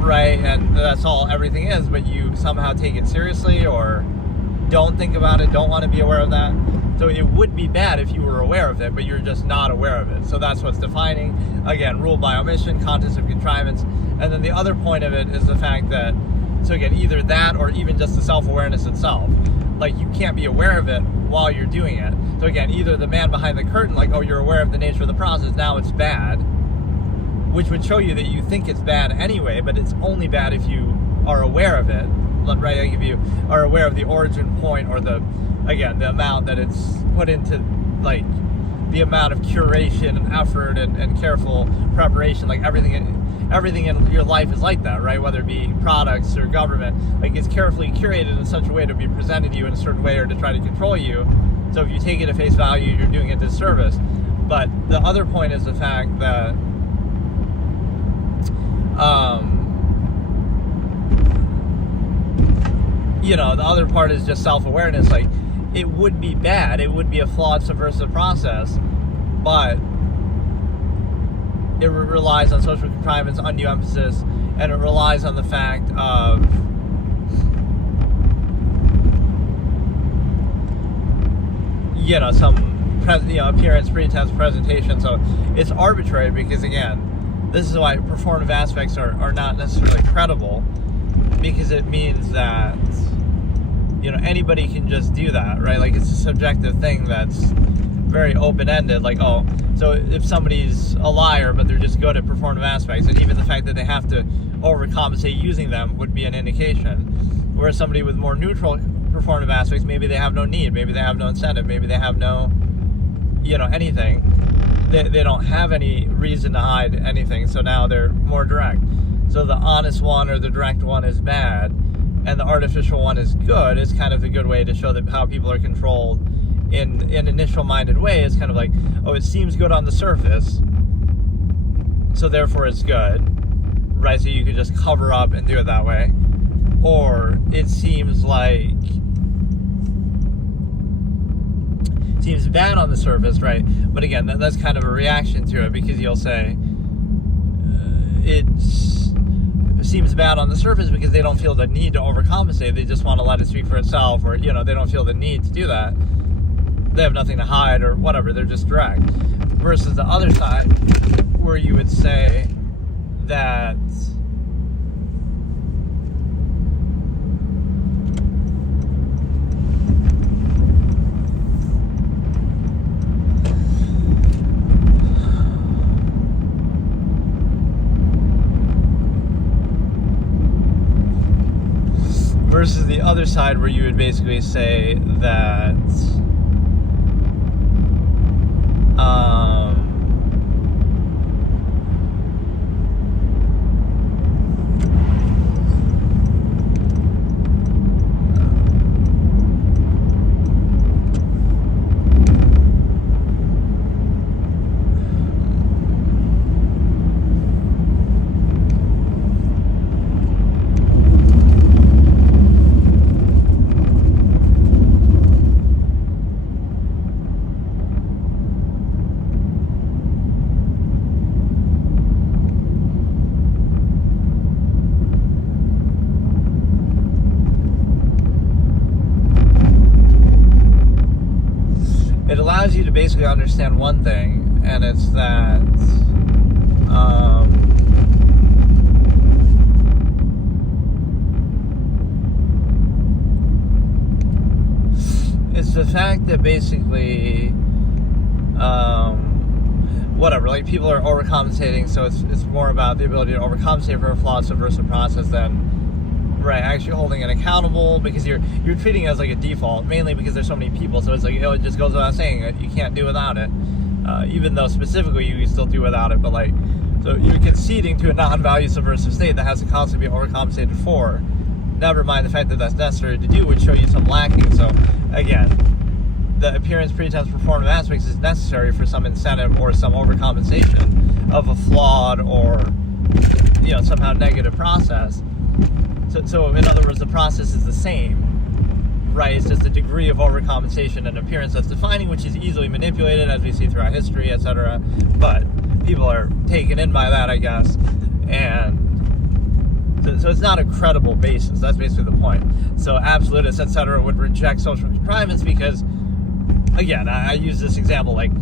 Right, and that's all everything is, but you somehow take it seriously, or don't think about it, don't want to be aware of that. So it would be bad if you were aware of it, but you're just not aware of it. So that's what's defining, again, ruled by omission, contents of contrivance. And then the other point of it is the fact that, so again, either that or even just the self-awareness itself. Like, you can't be aware of it while you're doing it. So again, either the man behind the curtain, like, oh, you're aware of the nature of the process, now it's bad, which would show you that you think it's bad anyway, but it's only bad if you are aware of it, right? Like if you are aware of the origin point, or the amount that it's put into, like, the amount of curation and effort and careful preparation, like everything in your life is like that, right? Whether it be products or government, like it's carefully curated in such a way to be presented to you in a certain way, or to try to control you. So if you take it at face value, you're doing a disservice. But the other point is the fact that the other part is just self-awareness. Like, it would be bad, it would be a flawed, subversive process, but it relies on social contrivance, undue emphasis, and it relies on the fact of some appearance, pretense, presentation. So it's arbitrary, because again, this is why performative aspects are not necessarily credible, because it means that anybody can just do that, right? Like, it's a subjective thing that's very open-ended. Like, oh, so if somebody's a liar but they're just good at performative aspects, and even the fact that they have to overcompensate using them would be an indication. Whereas somebody with more neutral performative aspects, maybe they have no need, maybe they have no incentive, maybe they have no anything. They don't have any reason to hide anything, so now they're more direct. So the honest one or the direct one is bad, and the artificial one is good. It's kind of a good way to show that how people are controlled in initial-minded way. It's kind of like, oh, it seems good on the surface, so therefore it's good, right? So you could just cover up and do it that way. Or it seems bad on the surface, right? But again, that's kind of a reaction to it, because you'll say it seems bad on the surface because they don't feel the need to overcompensate. They just want to let it speak for itself, or they don't feel the need to do that. They have nothing to hide or whatever. They're just direct. Versus the other side, where you would say that versus the other side, where you would basically say that it allows you to basically understand one thing, and it's that it's the fact that basically whatever, like, people are overcompensating, so it's more about the ability to overcompensate for a flawed subversive process than right actually holding it accountable, because you're treating it as like a default, mainly because there's so many people. So it's like, it just goes without saying that you can't do without it, even though specifically you can still do without it. But like, so you're conceding to a non-value subversive state that has to constantly be overcompensated for. Never mind the fact that that's necessary to do would show you some lacking. So again, the appearance, pretense, performative aspects is necessary for some incentive or some overcompensation of a flawed or somehow negative process. So in other words, the process is the same, right? It's just the degree of overcompensation and appearance that's defining, which is easily manipulated, as we see throughout history, etc. But people are taken in by that, I guess, and so it's not a credible basis. That's basically the point. So absolutists, etc., would reject social contrivance because, again, I use this example like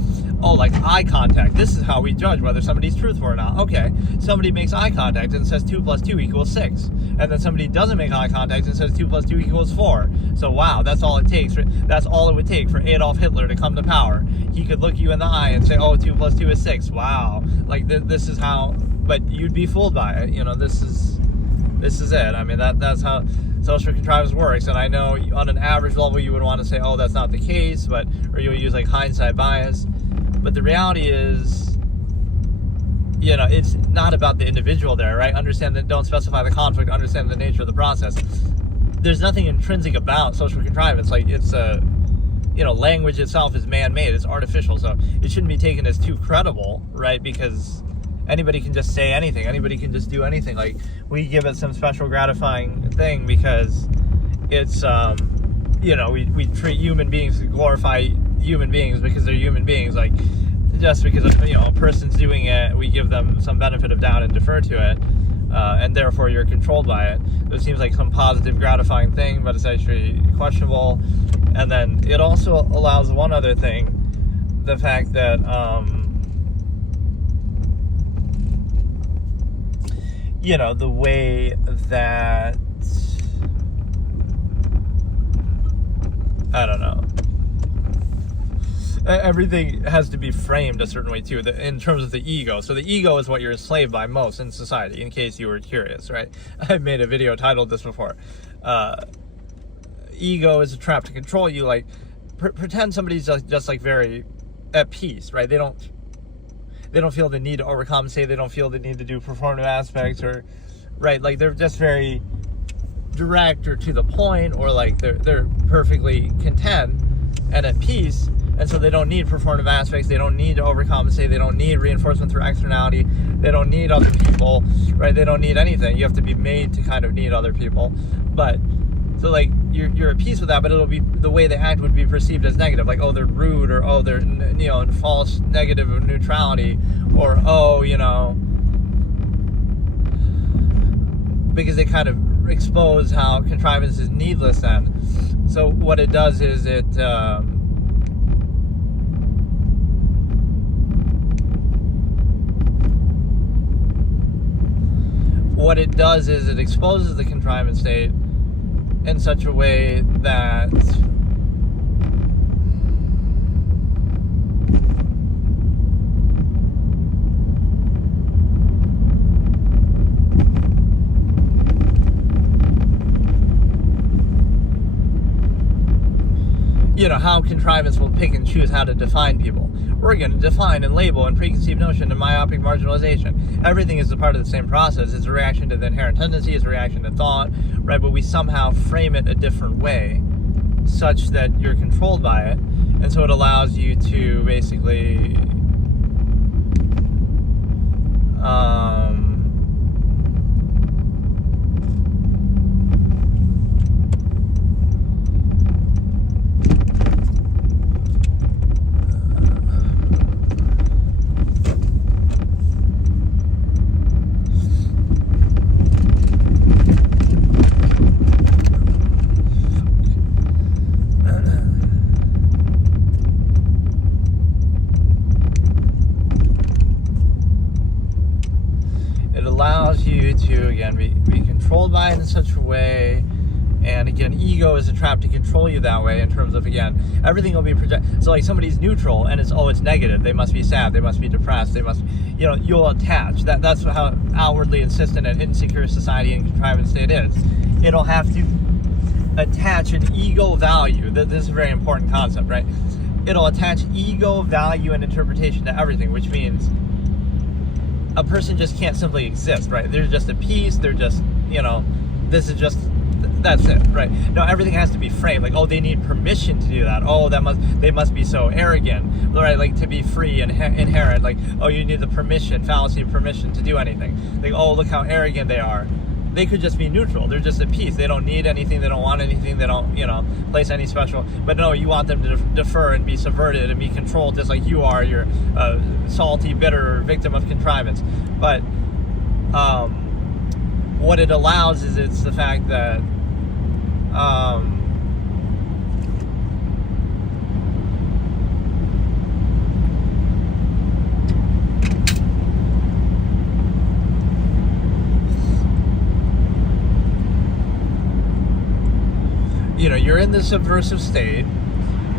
eye contact. This is how we judge whether somebody's truthful or not. Okay, somebody makes eye contact and says 2 + 2 = 6. And then somebody doesn't make eye contact and says 2 + 2 = 4. So wow, that's all it takes. That's all it would take for Adolf Hitler to come to power. He could look you in the eye and say, oh, 2 + 2 = 6. Wow. Like, this is how, but you'd be fooled by it. This is it. I mean, that's how social contrivance works. And I know on an average level you would want to say, oh, that's not the case, or you would use like hindsight bias. But the reality is, it's not about the individual there, right? Understand that, don't specify the conflict, understand the nature of the process. There's nothing intrinsic about social contrivance. Like, it's language itself is man-made, it's artificial, so it shouldn't be taken as too credible, right? Because anybody can just say anything, anybody can just do anything. Like, we give it some special gratifying thing because it's, we treat human beings, glorify human beings because they're human beings. Like, just because a person's doing it, we give them some benefit of doubt and defer to it, and therefore you're controlled by it. It seems like some positive, gratifying thing, but it's actually questionable. And then it also allows one other thing, the fact that the way that I don't know. Everything has to be framed a certain way too, in terms of the ego. So the ego is what you're enslaved by most in society, in case you were curious, right? I've made a video titled this before. Ego is a trap to control you. Like, pretend somebody's just like very at peace, right? They don't feel the need to overcompensate. They don't feel the need to do performative aspects, or right, like they're just very direct or to the point, or like they're perfectly content and at peace. And so they don't need performative aspects. They don't need to overcompensate. They don't need reinforcement through externality. They don't need other people, right? They don't need anything. You have to be made to kind of need other people. But so like you're at peace with that, but it'll be the way they act would be perceived as negative, like, oh, they're rude, or oh, they're false negative of neutrality, or oh, because they kind of expose how contrivance is needless then. So what it does is it exposes the contrivance state in such a way that how contrivance will pick and choose how to define people. We're going to define and label and preconceived notion and myopic marginalization. Everything is a part of the same process. It's a reaction to the inherent tendency, it's a reaction to thought, right? But we somehow frame it a different way such that you're controlled by it. And so it allows you to basically be controlled by it in such a way. And again, ego is a trap to control you that way, in terms of, again, everything will be projected. So like somebody's neutral and it's negative. They must be sad, they must be depressed, they must, you'll attach. That's how outwardly insistent and insecure society and contrivance state is. It'll have to attach an ego value. This is a very important concept, right? It'll attach ego value and interpretation to everything, which means a person just can't simply exist, right? They're just a piece, they're just, this is just, that's it, right? No, everything has to be framed, like, oh, they need permission to do that. Oh, they must be so arrogant, right? Like, to be free and inherent, like, oh, you need the fallacy of permission to do anything. Like, oh, look how arrogant they are. They could just be neutral. They're just a piece. They don't need anything. They don't want anything. They don't, place any special. But no, you want them to defer and be subverted and be controlled just like you are. You're a salty, bitter victim of contrivance. But what it allows is it's the fact that you're in this subversive state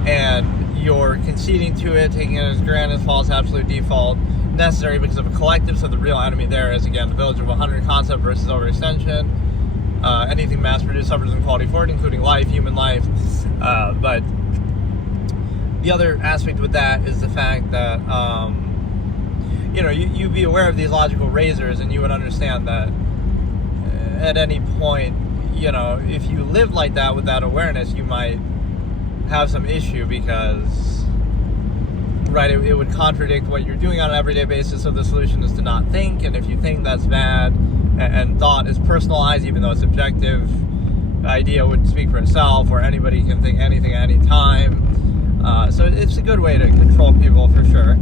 and you're conceding to it, taking it as grand as false absolute default, necessary because of a collective. So the real enemy there is, again, the village of 100 concept versus overextension. Anything mass produced suffers inequality for it, including life, human life. But the other aspect with that is the fact that you'd be aware of these logical razors, and you would understand that at any point, if you live like that with that awareness, you might have some issue because, right, it would contradict what you're doing on an everyday basis. So the solution is to not think, and if you think, that's bad. And thought is personalized, even though it's subjective. The idea would speak for itself, or anybody can think anything at any time. So it's a good way to control people, for sure.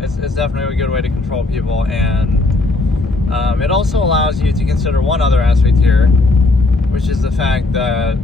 It's definitely a good way to control people, and it also allows you to consider one other aspect here, which is the fact that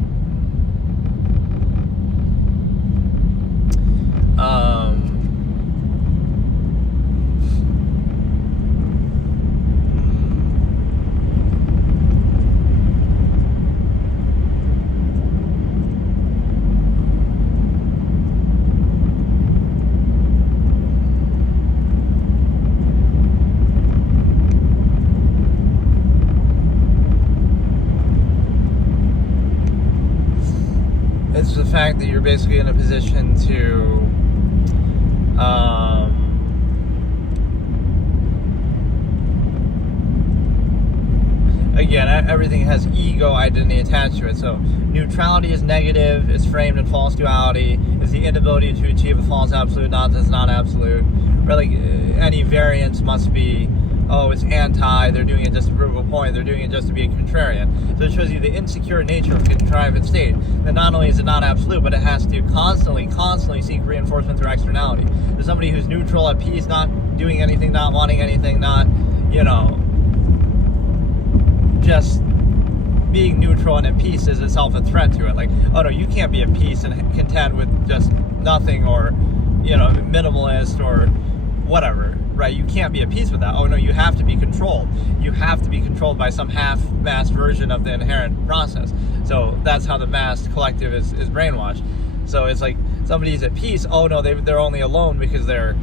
fact that you're basically in a position to again, everything has ego identity attached to it. So neutrality is negative, it's framed in false duality, it's the inability to achieve a false absolute, not that's not absolute. Or like any variance must be, oh, it's anti, they're doing it just to prove a point, they're doing it just to be a contrarian. So it shows you the insecure nature of a contrived state. That not only is it not absolute, but it has to constantly seek reinforcement through externality. There's somebody who's neutral, at peace, not doing anything, not wanting anything, not, just being neutral and at peace is itself a threat to it. Like, oh no, you can't be at peace and content with just nothing, or, minimalist or whatever, right? You can't be at peace with that. Oh no, you have to be controlled. You have to be controlled by some half-masked version of the inherent process. So that's how the masked collective is brainwashed. So it's like somebody's at peace. Oh no, they're only alone because they're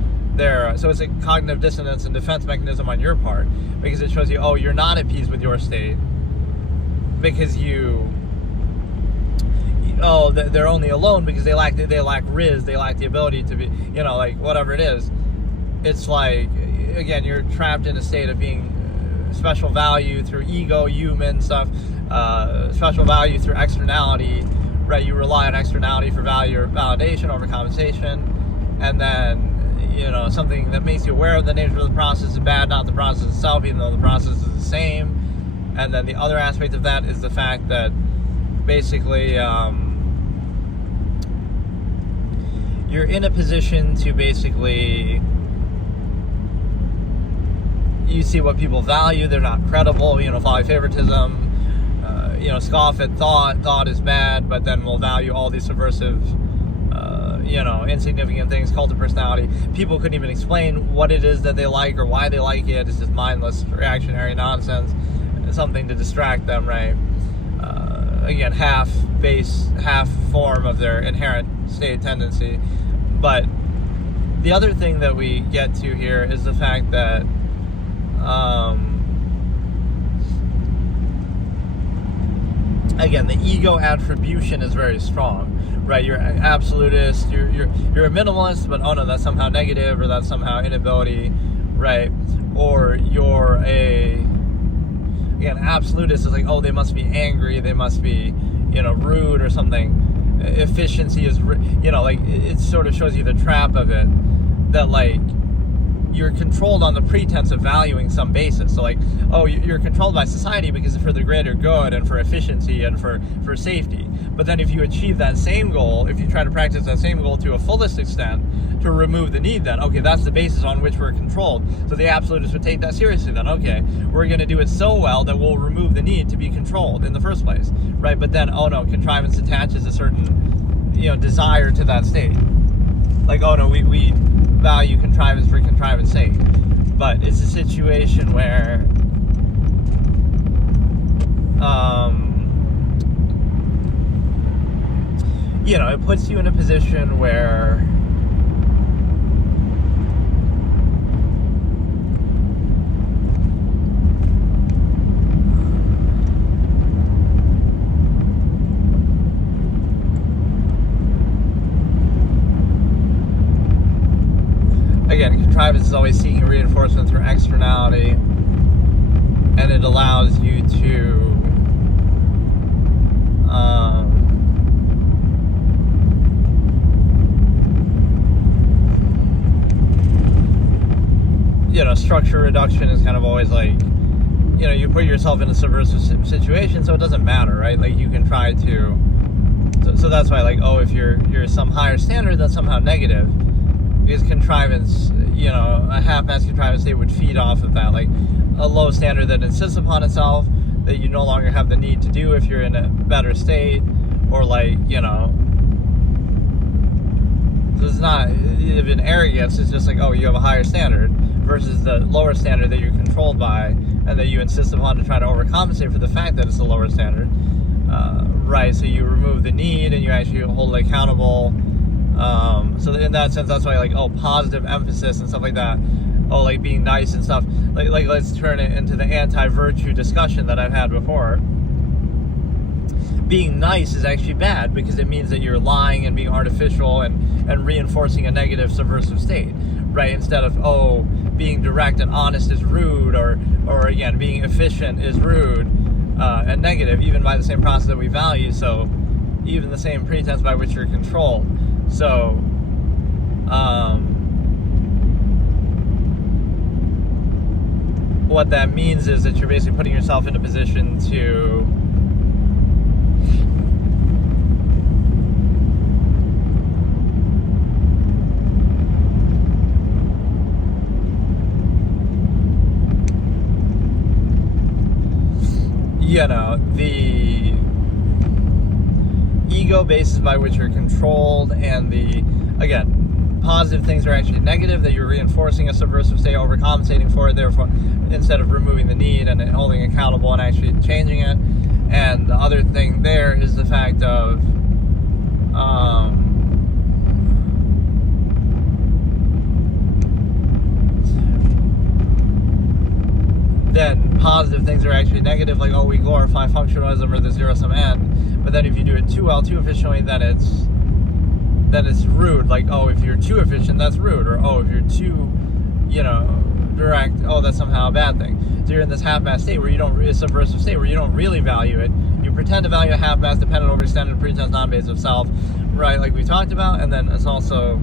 so it's a cognitive dissonance and defense mechanism on your part, because it shows you, oh, you're not at peace with your state because they're only alone because they lack riz, they lack the ability to be, like whatever it is. It's like, again, you're trapped in a state of being special value through ego, human stuff, special value through externality, right? You rely on externality for value or validation over compensation, and then something that makes you aware of the nature of the process is bad, not the process itself, even though the process is the same. And then the other aspect of that is the fact that basically you're in a position to basically, you see what people value, they're not credible, follow favoritism, scoff at thought is bad, but then we'll value all these subversive insignificant things, cult of personality. People couldn't even explain what it is that they like or why they like it. It's just mindless reactionary nonsense, something to distract them, right? Again, half base, half form of their inherent state tendency. But the other thing that we get to here is the fact that again, the ego attribution is very strong, right? You're an absolutist, you're a minimalist, but oh no, that's somehow negative, or that's somehow inability, right? Or you're again, absolutist is like, oh, they must be angry, they must be, rude or something. Efficiency is, like, it sort of shows you the trap of it, that like, you're controlled on the pretense of valuing some basis. So like, oh, you're controlled by society because for the greater good and for efficiency and for safety. But then if you achieve that same goal, if you try to practice that same goal to a fullest extent, to remove the need, then, okay, that's the basis on which we're controlled. So the absolutists would take that seriously then. Okay, we're going to do it so well that we'll remove the need to be controlled in the first place, right? But then, oh no, contrivance attaches a certain, desire to that state. Like, oh no, we value contrivance for contrivance sake. But it's a situation where it puts you in a position where again, contrivance is always seeking reinforcement through externality, and it allows you to structure reduction is kind of always like, you put yourself in a subversive situation, so it doesn't matter, right? Like, you can try to, so that's why, like, oh, if you're some higher standard, that's somehow negative. Because contrivance, a half-assed contrivance state would feed off of that. Like, a low standard that insists upon itself, that you no longer have the need to do if you're in a better state, or like, so it's not even arrogance, it's just like, oh, you have a higher standard, versus the lower standard that you're controlled by, and that you insist upon to try to overcompensate for the fact that it's a lower standard, right? So you remove the need, and you actually hold it accountable. So in that sense, that's why, like, oh, positive emphasis and stuff like that, oh, like being nice and stuff, like let's turn it into the anti-virtue discussion that I've had before. being nice is actually bad because it means that you're lying and being artificial and reinforcing a negative subversive state, right? Instead of, oh, being direct and honest is rude, or again, being efficient is rude and negative, even by the same process that we value. So even the same pretense by which you're controlled. So what that means is that you're basically putting yourself in a position to the ego basis by which you're controlled, and the, again, positive things are actually negative, that you're reinforcing a subversive state, overcompensating for it, therefore, instead of removing the need and holding accountable and actually changing it. And the other thing there is the fact of then positive things are actually negative, like, oh, we glorify functionalism or the zero-sum end. But then if you do it too well, too efficiently, then it's rude. Like, oh, if you're too efficient, that's rude. Or, oh, if you're too, direct, oh, that's somehow a bad thing. So you're in this half-mast state where you don't, a subversive state where you don't really value it. You pretend to value a half-mast dependent, overextended, pretense, non-basic self, right, like we talked about. And then it's also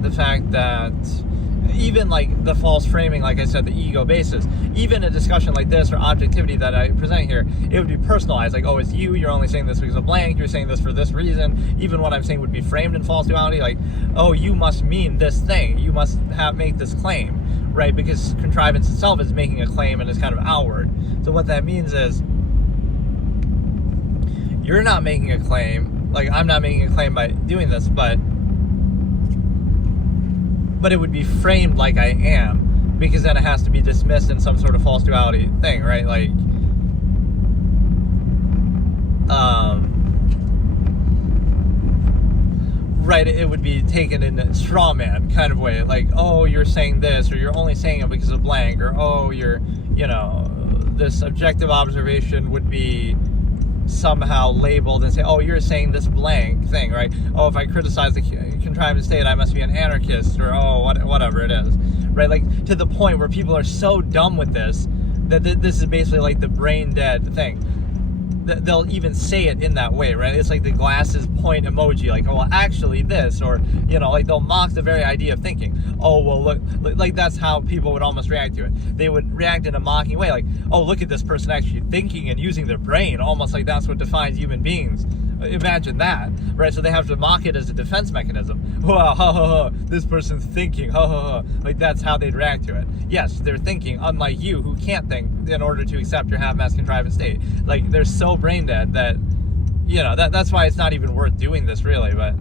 the fact that even like the false framing, like I said, the ego basis, even a discussion like this or objectivity that I present here, it would be personalized. Like, oh, it's you're only saying this because of blank, you're saying this for this reason. Even what I'm saying would be framed in false duality, like, oh, you must mean this thing, you must make this claim, right? Because contrivance itself is making a claim and is kind of outward. So what that means is you're not making a claim, like I'm not making a claim by doing this, but it would be framed like I am, because then it has to be dismissed in some sort of false duality thing, right? Like, right, it would be taken in a straw man kind of way, like, oh, you're saying this, or you're only saying it because of blank, or, oh, you're, this objective observation would be somehow labeled and say, oh, you're saying this blank thing, right? Oh, if I criticize the contrivance state, I must be an anarchist, or oh, whatever it is, right? Like, to the point where people are so dumb with this that this is basically like the brain dead thing. They'll even say it in that way, right? It's like the glasses point emoji, like, oh, well, actually this, or, like they'll mock the very idea of thinking. Oh, well, look, like that's how people would almost react to it. They would react in a mocking way, like, oh, look at this person actually thinking and using their brain, almost like that's what defines human beings. Imagine that, right? So they have to mock it as a defense mechanism. Wow, ha, ha, ha, this person's thinking, ha, ha, ha. Like, that's how they'd react to it. Yes, they're thinking, unlike you, who can't think in order to accept your half-mass contrivance state. Like, they're so brain dead that, that's why it's not even worth doing this, really. But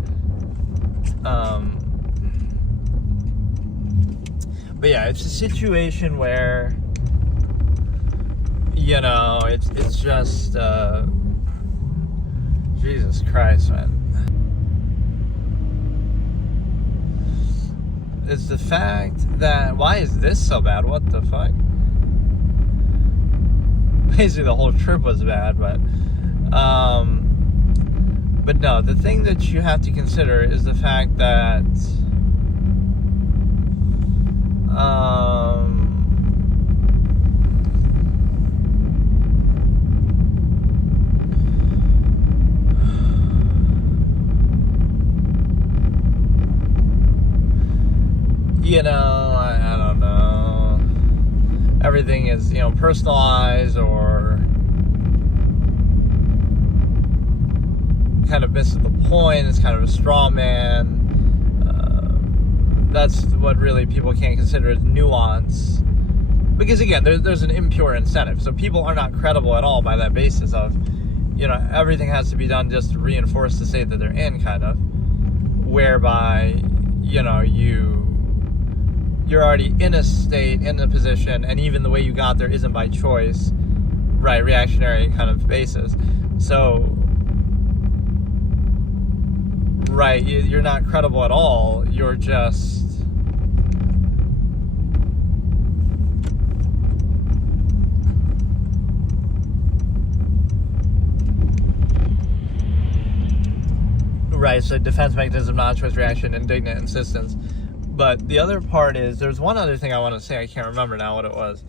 yeah, it's a situation where, it's just, Jesus Christ, man. It's the fact that, why is this so bad? What the fuck? Basically, the whole trip was bad, but no, the thing that you have to consider is the fact that, I don't know. Everything is, personalized, or kind of misses the point. It's kind of a straw man. That's what really people can't consider as nuance. Because again, there's an impure incentive. So people are not credible at all by that basis of, everything has to be done just to reinforce the state that they're in, kind of. Whereby, you're already in a state, in a position, and even the way you got there isn't by choice, right? Reactionary kind of basis. So, right, you're not credible at all. You're just, Right, so defense mechanism, non-choice reaction, indignant insistence. But the other part is, there's one other thing I want to say, I can't remember now what it was.